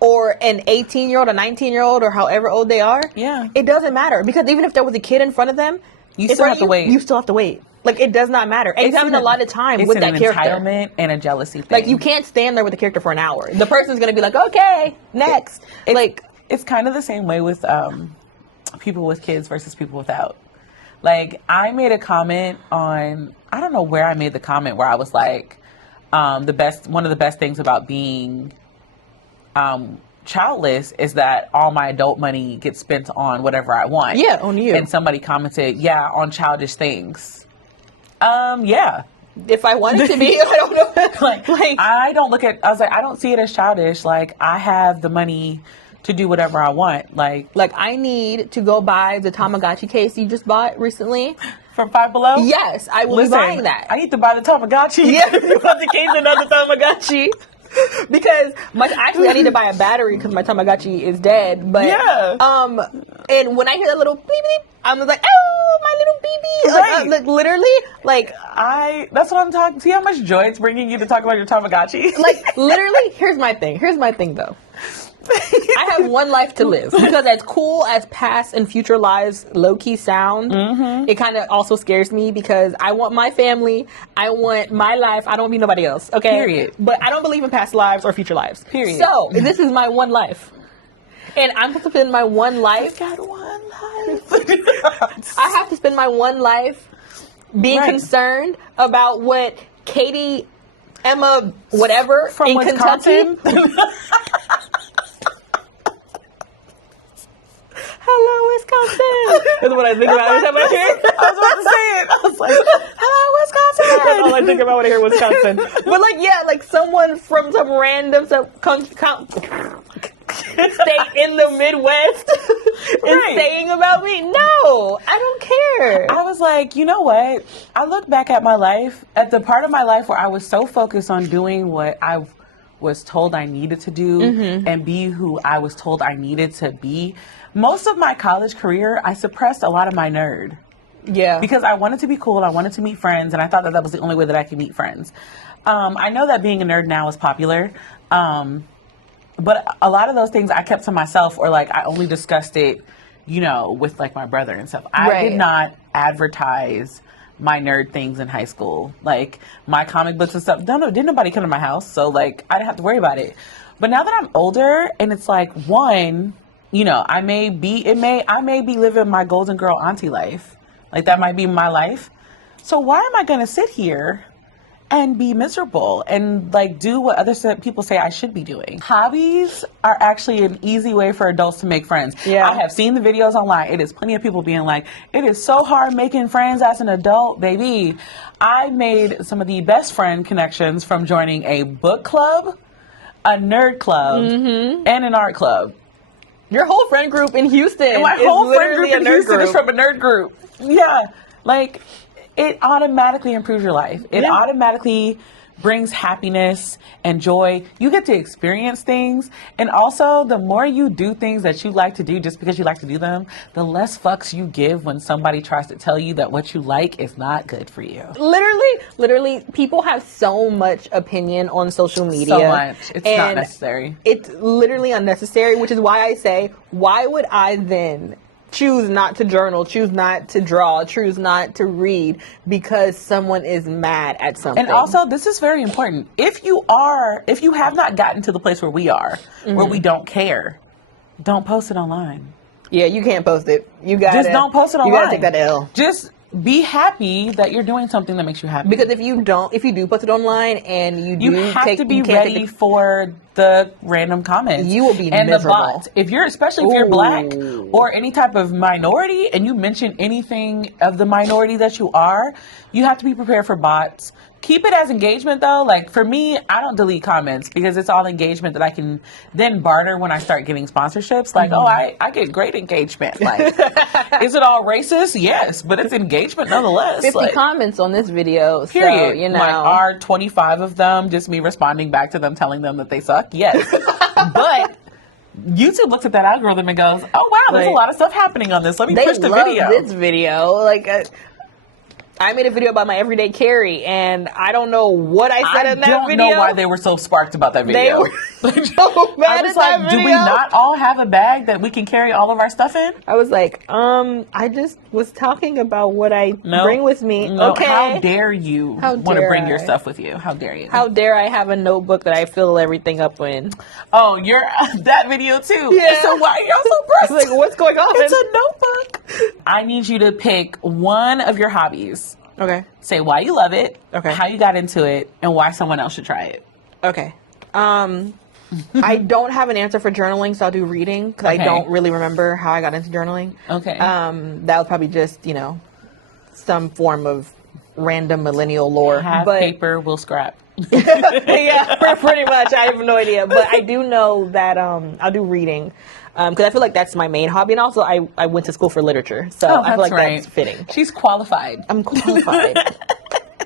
or an 18-year-old, a 19-year-old, or however old they are, it doesn't matter. Because even if there was a kid in front of them, you still have to wait. You still have to wait. Like, it does not matter. And having a lot of time with that character. It's an entitlement and a jealousy thing. Like, you can't stand there with the character for an hour. The person's going to be like, okay, next. It's kind of the same way with people with kids versus people without. Like, I made a comment on, I don't know where I made the comment where I was like, one of the best things about being childless is that all my adult money gets spent on whatever I want. Yeah, on you. And somebody commented, on childish things. Yeah. If I wanted to be, I don't know. I don't see it as childish. Like, I have the money to do whatever I want. Like I need to go buy the Tamagotchi case you just bought recently. From Five Below? Yes, I will be buying that. I need to buy the Tamagotchi. Yeah, you want the case and not the Tamagotchi. Because I need to buy a battery because my Tamagotchi is dead. But and when I hear that little beep beep, I'm like, oh, my little baby. Right. Like literally, that's what I'm talking. See how much joy it's bringing you to talk about your Tamagotchi? Like literally, here's my thing though. I have one life to live, because as cool as past and future lives low-key sound, it kind of also scares me, because I want my family, I want my life, I don't need nobody else, okay? Period. But I don't believe in past lives or future lives. Period. So, this is my one life. And I'm supposed to spend my one life. I got one life. I have to spend my one life being concerned about what Katie, Emma, whatever, from in Wisconsin. Kentucky. Hello, Wisconsin. That's what I think about every time I hear it. I was about to say it. I was like, hello, Wisconsin. That's all I think about when I hear Wisconsin. But someone from some random state in the Midwest is saying about me. No, I don't care. I was like, you know what? I look back at my life, at the part of my life where I was so focused on doing what I was told I needed to do and be who I was told I needed to be. Most of my college career, I suppressed a lot of my nerd. Yeah. Because I wanted to be cool, I wanted to meet friends, and I thought that was the only way that I could meet friends. I know that being a nerd now is popular, but a lot of those things I kept to myself, or I only discussed it, with my brother and stuff. I did not advertise my nerd things in high school, my comic books and stuff. Didn't nobody come to my house, so I didn't have to worry about it. But now that I'm older, and it's I may be living my golden girl auntie life. That might be my life. So why am I going to sit here and be miserable and like do what other people say I should be doing. Hobbies are actually an easy way for adults to make friends. Yeah. I have seen the videos online. It is plenty of people being like, it is so hard making friends as an adult, baby. I made some of the best friend connections from joining a book club, a nerd club, and an art club. Your whole friend group in Houston. And my is whole friend literally group in a nerd Houston group. is from a nerd group. Yeah. Like, it automatically improves your life. It automatically brings happiness and joy. You get to experience things. And also, the more you do things that you like to do just because you like to do them, the less fucks you give when somebody tries to tell you that what you like is not good for you. Literally, people have so much opinion on social media. So much. It's not necessary. It's literally unnecessary, which is why I say, why would I then choose not to journal, choose not to draw, choose not to read because someone is mad at something? And also, this is very important. If you have not gotten to the place where we are, where we don't care, don't post it online. Yeah, you can't post it. You gotta Just don't post it online. You gotta take that L. Just be happy that you're doing something that makes you happy. Because if you do post it online and you have to be ready for the random comments. You will be and miserable. The bots. Especially if you're black or any type of minority and you mention anything of the minority that you are, you have to be prepared for bots. Keep it as engagement though. Like for me, I don't delete comments because it's all engagement that I can then barter when I start getting sponsorships. Like, I get great engagement. Like, is it all racist? Yes, but it's engagement nonetheless. 50 like, comments on this video. period. So, you know. Like, are 25 of them just me responding back to them telling them that they suck? Yes. But YouTube looks at that algorithm and goes, oh wow, there's a lot of stuff happening on this. Let me push the video. This video. Like, I made a video about my everyday carry, and I don't know what I said in that video. I don't know why they were so sparked about that video. They were so mad at that video. Do we not all have a bag that we can carry all of our stuff in? I was like, I just was talking about what I bring with me. No, okay. How dare you want to bring your stuff with you? How dare you? How dare I have a notebook that I fill everything up in? Oh, you're that video too. Yeah. So why are y'all so pressed? Like, what's going on? It's a notebook. I need you to pick one of your hobbies. Okay. Say why you love it, okay, how you got into it, and why someone else should try it. Okay. I don't have an answer for journaling, so I'll do reading because I don't really remember how I got into journaling. Okay. That was probably just, some form of random millennial lore. Have paper, we'll scrap. Yeah, pretty much. I have no idea. But I do know that I'll do reading. Because I feel like that's my main hobby. And also, I went to school for literature. So I feel like that's fitting. She's qualified. I'm qualified.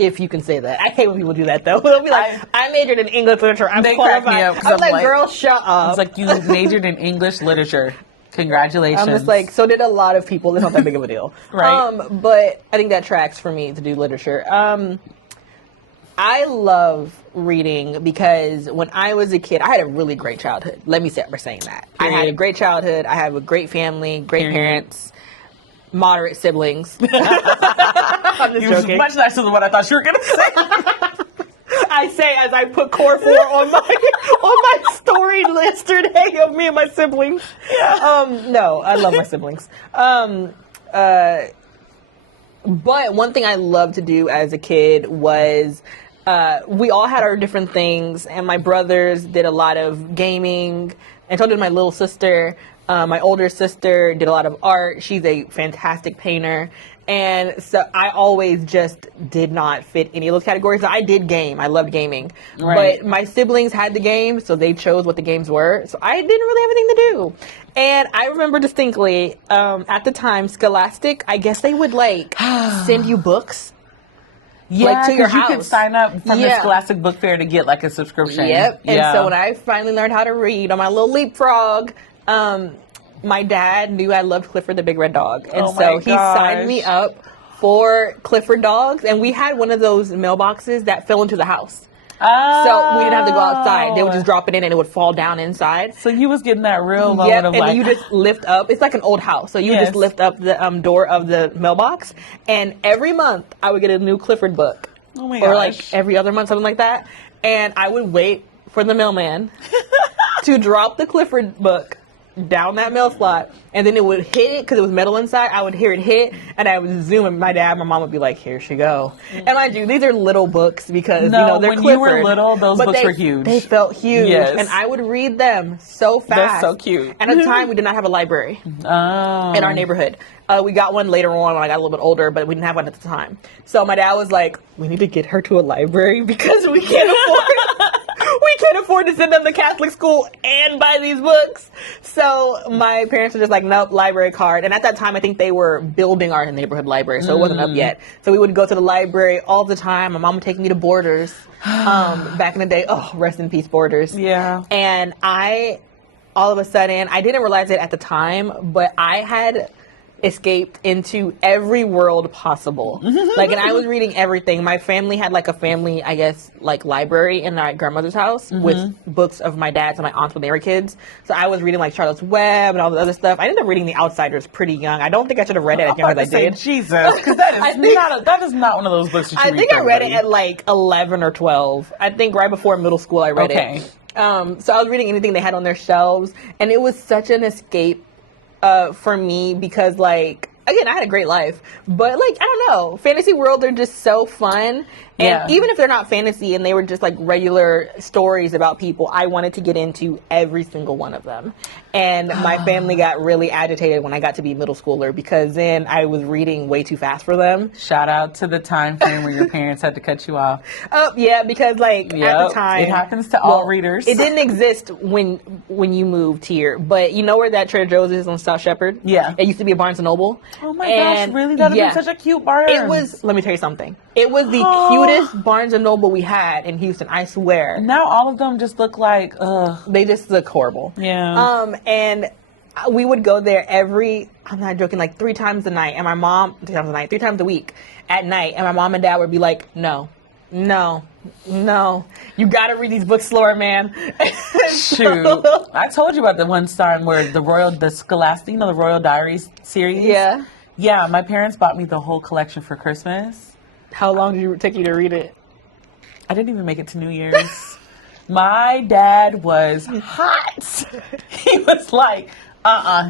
If you can say that. I hate when people do that, though. They'll be like, I majored in English literature. I'm qualified. Crack me up, I'm like, girl, shut up. It's like, you majored in English literature. Congratulations. I'm just like, so did a lot of people. It's not that big of a deal. Right. But I think that tracks for me to do literature. I love reading because when I was a kid, I had a really great childhood. Let me start by saying that. Period. I had a great childhood. I have a great family, great parents, moderate siblings. I'm just joking. Much nicer than what I thought you were going to say. I say as I put core 4 on my story yesterday of me and my siblings. Yeah. No, I love my siblings. But one thing I loved to do as a kid was we all had our different things, and my brothers did a lot of gaming, and so did my little sister. My older sister did a lot of art. She's a fantastic painter. And so I always just did not fit any of those categories. So I did game. I loved gaming. Right. But my siblings had the games, so they chose what the games were. So I didn't really have anything to do. And I remember distinctly, at the time, Scholastic, I guess they would send you books. Yeah, to your house. You could sign up from the Scholastic Book Fair to get a subscription. Yep. And so when I finally learned how to read on my little leapfrog, my dad knew I loved Clifford the Big Red Dog. And so he signed me up for Clifford dogs. And we had one of those mailboxes that fell into the house. Oh. So we didn't have to go outside. They would just drop it in and it would fall down inside. So you was getting that real moment of and you just lift up. It's like an old house. So you just lift up the door of the mailbox. And every month I would get a new Clifford book. Oh my gosh. Or every other month, something like that. And I would wait for the mailman to drop the Clifford book down that mail slot, and then it would hit it because it was metal inside. I would hear it hit, and I would zoom, and my mom would be like, "Here she go." And mind you, these are little books because they're when Clifford, you were little, those books were huge. They felt huge, and I would read them so fast. That's so cute. And at the time, we did not have a library in our neighborhood. We got one later on when I got a little bit older, but we didn't have one at the time. So my dad was like, "We need to get her to a library because we can't afford to send them to Catholic school and buy these books." So my parents were just like, "Nope, library card." And at that time, I think they were building our neighborhood library, so it wasn't up yet. So we would go to the library all the time. My mom would take me to Borders back in the day. Oh, rest in peace, Borders. Yeah. And all of a sudden, I didn't realize it at the time, but I had escaped into every world possible. Like, and I was reading everything. My family had like a family, I guess, like library in my grandmother's house with books of my dad's and my aunts when they were kids. So I was reading like Charlotte's Web and all the other stuff. I ended up reading The Outsiders pretty young. I don't think I should have read it as young as I did. Jesus, because that is not one of those books that you read. I think I read it at like 11 or 12. I think right before middle school I read it. So I was reading anything they had on their shelves, and it was such an escape for me because, like, again, I had a great life, but like, I don't know, fantasy world, they're just so fun. And even if they're not fantasy and they were just like regular stories about people, I wanted to get into every single one of them. And my family got really agitated when I got to be middle schooler because then I was reading way too fast for them. Shout out to the time frame where your parents had to cut you off. Oh, yeah, because like at the time, it happens to all readers. It didn't exist when you moved here, but you know where that Trader Joe's is on South Shepherd? Yeah. It used to be a Barnes & Noble. Oh my gosh, really? That would have been such a cute Barnes. It was, let me tell you something. It was the cutest Barnes & Noble we had in Houston, I swear. Now all of them just look like, they just look horrible. Yeah. And we would go there I'm not joking, like 3 times a night. And my mom, 3 times a night, 3 times a week at night. And my mom and dad would be like, no. You got to read these books slower, man. Shoot. I told you about the one time where the Scholastic, the Royal Diaries series. Yeah. Yeah, my parents bought me the whole collection for Christmas. How long did it take you to read it? I didn't even make it to New Year's. My dad was hot. He was like,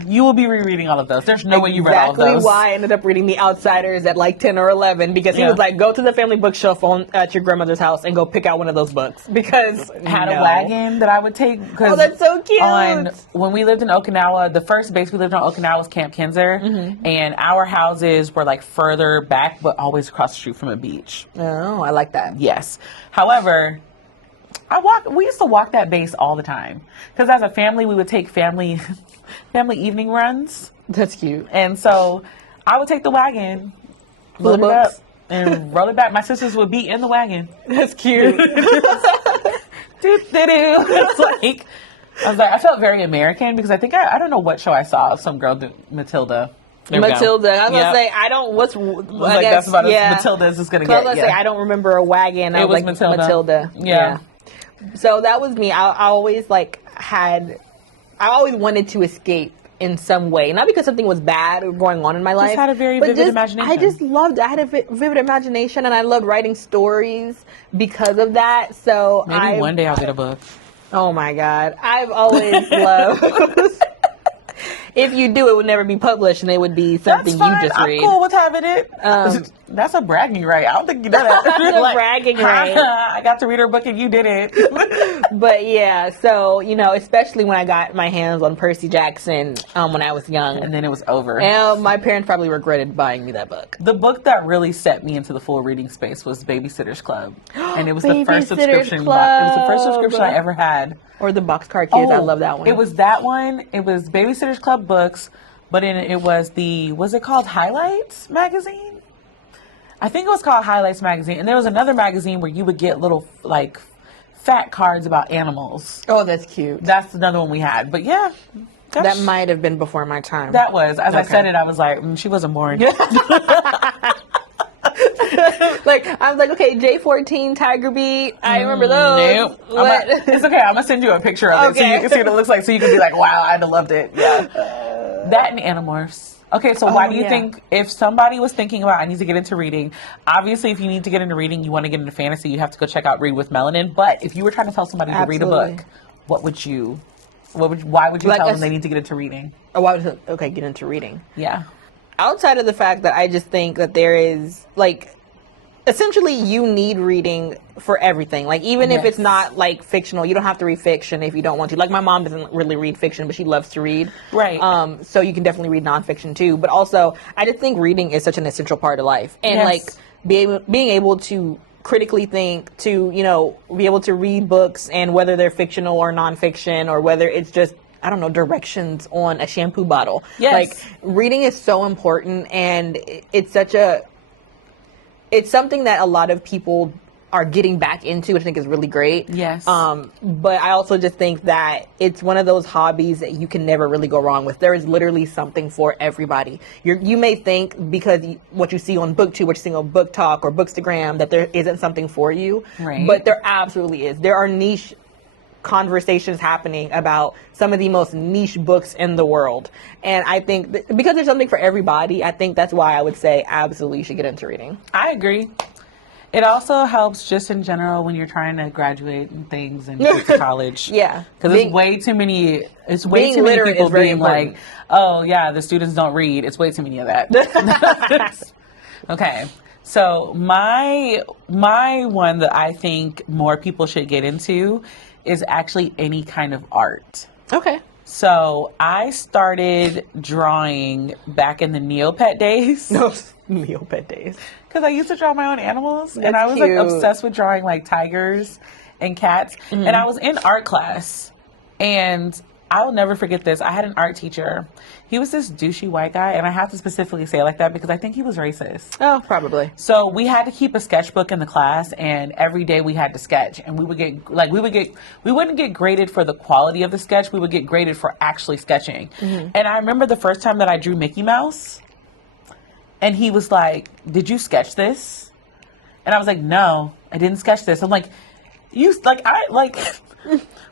you will be rereading all of those. There's no way you read all of those. Exactly why I ended up reading The Outsiders at like 10 or 11 because he was like, go to the family bookshelf at your grandmother's house and go pick out one of those books because had a wagon that I would take. Oh, that's so cute. When we lived in Okinawa, the first base we lived on Okinawa was Camp Kinzer, and our houses were like further back, but always across the street from a beach. Oh, I like that. Yes. However, we used to walk that base all the time because as a family we would take family evening runs. That's cute. And so I would take the wagon, load it up, and roll it back. My sisters would be in the wagon. That's cute. It's like, I felt very American because I think I don't know what show I saw. Some girl do Matilda. Matilda. I was going to say, I guess, that's about as Matilda is going to get. I was going to say, I don't remember a wagon. I was like, Matilda. Yeah. So that was me. I always wanted to escape in some way. Not because something was bad going on in my life. Just had a very vivid imagination. I just loved it. I had a vivid imagination and I loved writing stories because of that. So maybe one day I'll get a book. Oh my God. I've always loved... If you do, it would never be published, and it would be something you just read. I'm cool with having it. That's a bragging right. I don't think you know that. That's a bragging right. I got to read her book and you did it. But yeah, so, especially when I got my hands on Percy Jackson when I was young. And then it was over. And my parents probably regretted buying me that book. The book that really set me into the full reading space was Babysitter's Club. And it was the first subscription. It was the first subscription I ever had. Or the Boxcar Kids. I love that one. It was that one. It was Babysitter's Club books, but it was was it called Highlights magazine? I think it was called Highlights magazine. And there was another magazine where you would get little, like, fat cards about animals. Oh, that's cute. That's another one we had. But yeah. That might have been before my time. That was. As I said it, I was like, she wasn't born. I was like, okay, J14, Tiger Beat. I remember those. Nope. It's okay. I'm going to send you a picture of it so you can see what it looks like so you can be like, wow, I'd have loved it. Yeah. That and Animorphs. Okay, so why do you think, if somebody was thinking about, I need to get into reading, obviously if you need to get into reading, you want to get into fantasy, you have to go check out Read with Melanin. But if you were trying to tell somebody to read a book, what would you Why would you Like tell a them they need to get into reading? Or why would okay, get into reading? Yeah. Outside of the fact that I just think that there is, like, essentially you need reading for everything. Like, even if it's not, like, fictional, you don't have to read fiction if you don't want to. Like, my mom doesn't really read fiction, but she loves to read. Right. So you can definitely read nonfiction, too. But also, I just think reading is such an essential part of life. And, like, being able to critically think, to, you know, be able to read books, and whether they're fictional or nonfiction, or whether it's just, I don't know, directions on a shampoo bottle. Yes. Like, reading is so important, and it's something that a lot of people are getting back into, which I think is really great. Yes. But I also just think that it's one of those hobbies that you can never really go wrong with. There is literally something for everybody. You may think, because what you see on BookTube, what you see on Book Talk or Bookstagram, that there isn't something for you. Right. But there absolutely is. There are niche conversations happening about some of the most niche books in the world. And I think because there's something for everybody, I think that's why I would say absolutely you should get into reading. I agree. It also helps just in general when you're trying to graduate and things and go to college. Yeah. Because it's way too many people being like, oh yeah, the students don't read. It's way too many of that. Okay. So my one that I think more people should get into is actually any kind of art. Okay. So I started drawing back in the Neopet days. No, Neopet days. Because I used to draw my own animals. That's and I was cute. like obsessed with drawing like tigers and cats. Mm-hmm. And I was in art class. And I will never forget this. I had an art teacher. He was this douchey white guy. And I have to specifically say it like that because I think he was racist. Oh, probably. So we had to keep a sketchbook in the class, and every day we had to sketch, and we wouldn't get graded for the quality of the sketch. We would get graded for actually sketching. Mm-hmm. And I remember the first time that I drew Mickey Mouse, and he was like, "Did you sketch this?" And I was like, "No, I didn't sketch this." I'm like,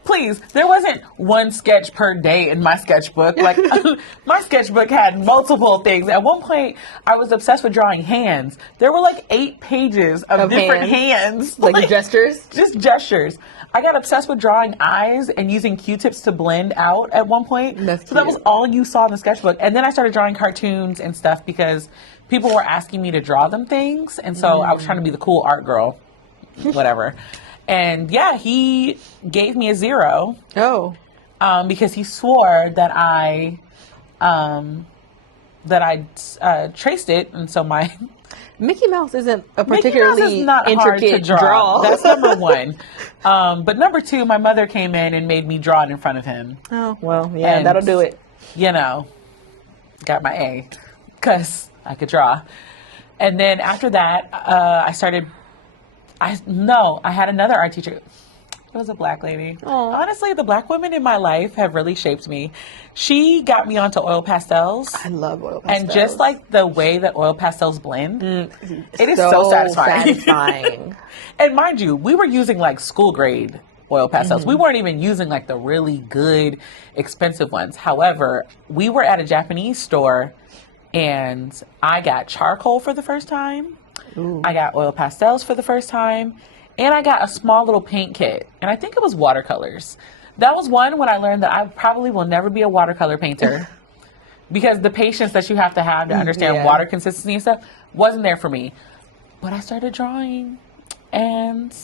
please, there wasn't one sketch per day in my sketchbook. Like, my sketchbook had multiple things. At one point, I was obsessed with drawing hands. There were like 8 pages of different hands. Like gestures? Just gestures. I got obsessed with drawing eyes and using Q-tips to blend out at one point. So that was all you saw in the sketchbook. And then I started drawing cartoons and stuff because people were asking me to draw them things. And so I was trying to be the cool art girl. Whatever. And yeah, he gave me a 0. Oh. Because he swore that I traced it, and so my Mickey Mouse isn't a particularly is not intricate hard to draw. That's number 1. But number 2, my mother came in and made me draw it in front of him. Oh, well, yeah, And, that'll do it. You know, got my A because I could draw. And then after that, I had another art teacher. It was a black lady. Aww. Honestly, the black women in my life have really shaped me. She got me onto oil pastels. I love oil pastels. And just like the way that oil pastels blend, it is so satisfying. And mind you, we were using like school grade oil pastels. We weren't even using like the really good, expensive ones. However, we were at a Japanese store and I got charcoal for the first time. Ooh. I got oil pastels for the first time, and I got a small little paint kit, and I think it was watercolors. That was one when I learned that I probably will never be a watercolor painter because the patience that you have to understand water consistency and stuff wasn't there for me. But I started drawing, and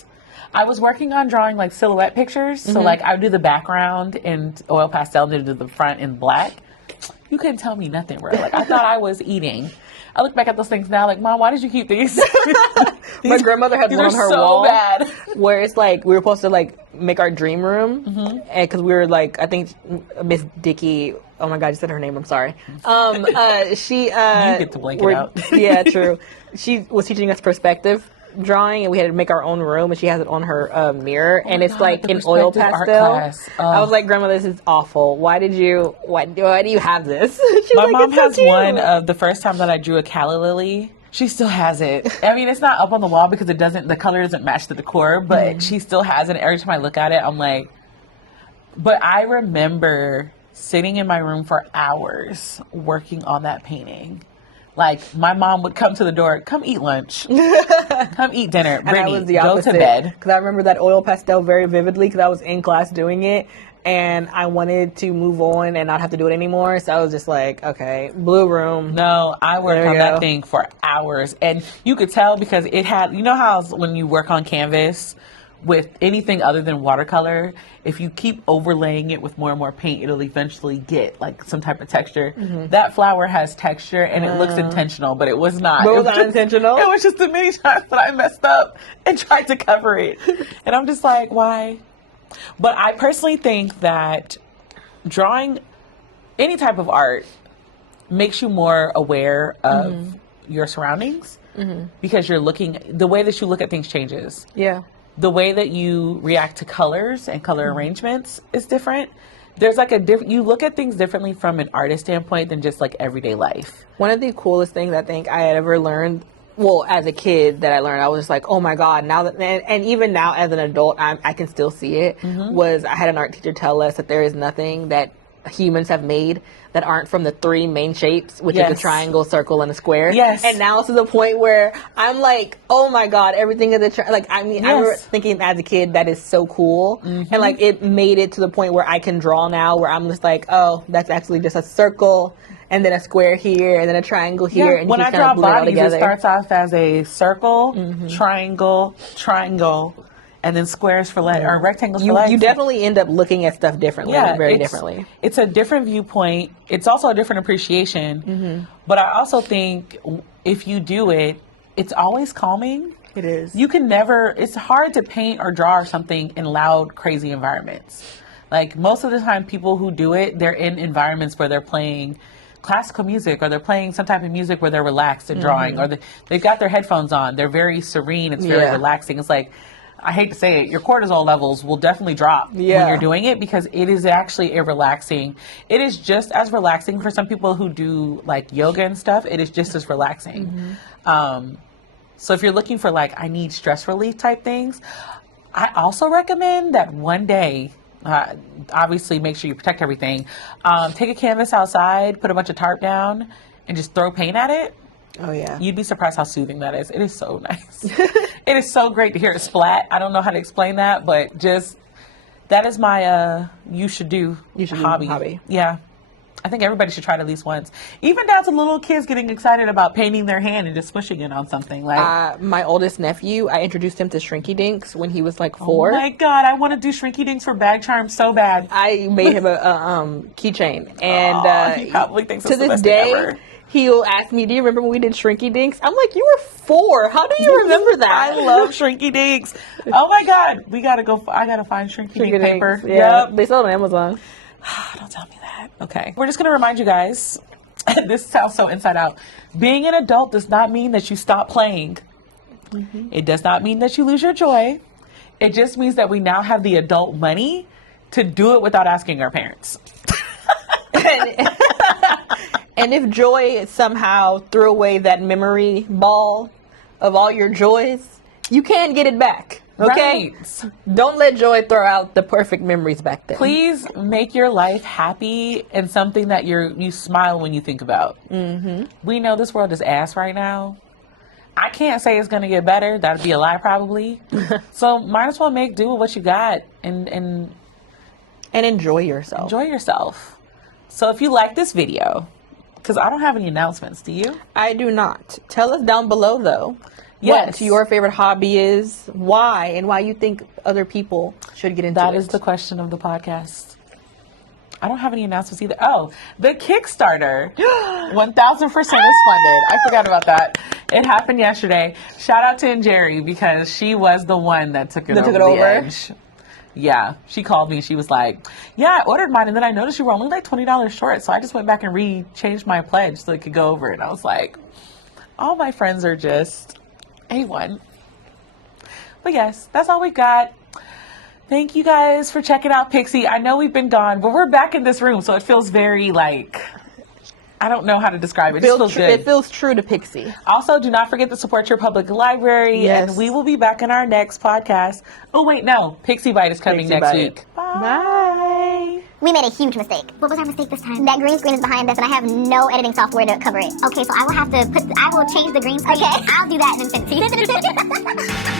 I was working on drawing like silhouette pictures. So like I would do the background in oil pastel and do the front in black. You couldn't tell me nothing, bro. Like I thought I was eating. I look back at those things now, like, Mom, why did you keep these? My grandmother had one on her wall bad. Where it's like we were supposed to like make our dream room, and because we were like, I think Miss Dickey. Oh my God, you said her name. I'm sorry. She you get to blank it out. Yeah, true. She was teaching us perspective drawing, and we had to make our own room, and she has it on her mirror, and it's like in oil pastel. I was like, Grandma, this is awful. Why do you have this? My mom has one of the first time that I drew a calla lily. She still has it. I mean, it's not up on the wall because the color doesn't match the decor, but she still has it. Every time I look at it, I'm like, but I remember sitting in my room for hours working on that painting. Like, my mom would come to the door, come eat lunch, come eat dinner, Britney, and I was the opposite, go to bed. Because I remember that oil pastel very vividly because I was in class doing it. and I wanted to move on and not have to do it anymore. So I was just like, okay, blue room. No, I worked on that thing for hours, and you could tell because it had, you know how when you work on canvas with anything other than watercolor, if you keep overlaying it with more and more paint, it'll eventually get like some type of texture. That flower has texture and it looks intentional, but it was not. But it was not intentional? It was just the many times that I messed up and tried to cover it. And I'm just like, why? But I personally think that drawing any type of art makes you more aware of your surroundings because you're looking, the way that you look at things changes. Yeah. The way that you react to colors and color arrangements is different. There's like you look at things differently from an artist standpoint than just like everyday life. One of the coolest things I think I had ever learned, well, as a kid that I learned, I was just like, oh my God, now that, and even now as an adult, I can still see it, was I had an art teacher tell us that there is nothing that humans have made that aren't from the three main shapes, which is a triangle, circle, and a square. Yes. And now it's to the point where I'm like, oh my God, everything is a like, I mean, I remember thinking as a kid, that is so cool. And like, it made it to the point where I can draw now, where I'm just like, oh, that's actually just a circle, and then a square here, and then a triangle here. And when you I just kind draw of bodies, it all it starts off as a circle, triangle, and then squares for legs, or rectangles for legs. You definitely end up looking at stuff differently, very differently. It's a different viewpoint. It's also a different appreciation. But I also think if you do it, it's always calming. It is. You can never, it's hard to paint or draw or something in loud, crazy environments. Like most of the time people who do it, they're in environments where they're playing classical music or they're playing some type of music where they're relaxed and drawing, or they've got their headphones on. They're very serene. It's very relaxing. It's like, I hate to say it, your cortisol levels will definitely drop when you're doing it because it is actually a relaxing. It is just as relaxing for some people who do like yoga and stuff. It is just as relaxing. So if you're looking for like, I need stress relief type things, I also recommend that one day, obviously make sure you protect everything. Take a canvas outside, put a bunch of tarp down, and just throw paint at it. Oh, yeah. You'd be surprised how soothing that is. It is so nice. It is so great to hear it splat. I don't know how to explain that, but just, that is my you should do hobby. Yeah. I think everybody should try it at least once. Even down to little kids getting excited about painting their hand and just smushing it on something. Like my oldest nephew, I introduced him to Shrinky Dinks when he was like 4. Oh my God, I want to do Shrinky Dinks for bag charms so bad. I made him a keychain, and he probably thinks to it's the this best thing day, ever. He'll ask me, do you remember when we did Shrinky Dinks? I'm like, you were 4. How do you remember that? I love Shrinky Dinks. Oh my God. We got to go. I got to find Shrinky Dink paper. Yeah. Yep. They sell it on Amazon. Don't tell me that. Okay. We're just going to remind you guys, this sounds so inside out. Being an adult does not mean that you stop playing. It does not mean that you lose your joy. It just means that we now have the adult money to do it without asking our parents. And if joy somehow threw away that memory ball of all your joys, you can get it back. Okay? Right. Don't let joy throw out the perfect memories back then. Please make your life happy and something that you smile when you think about. We know this world is ass right now. I can't say it's going to get better. That'd be a lie probably. So might as well make do with what you got and enjoy yourself. Enjoy yourself. So if you like this video, because I don't have any announcements, do you? I do not. Tell us down below, though, what your favorite hobby is, why, and why you think other people should get into it. That is the question of the podcast. I don't have any announcements either. Oh, the Kickstarter, 1,000% is funded. I forgot about that. It happened yesterday. Shout out to Jerry because she was the one that took it over the edge. Yeah, she called me. She was like, yeah, I ordered mine, and then I noticed you were only like $20 short, so I just went back and changed my pledge so it could go over. And I was like, all my friends are just A1. But yes, that's all we got. Thank you guys for checking out Pixie. I know we've been gone, but we're back in this room, so it feels very like, I don't know how to describe it. It feels true to Pixie. Also, do not forget to support your public library, and we will be back in our next podcast. Oh, wait, no. Pixie Bite is coming next week. Bye. We made a huge mistake. What was our mistake this time? That green screen is behind us, and I have no editing software to cover it. Okay, so I will change the green screen. Okay. I'll do that in Infinity.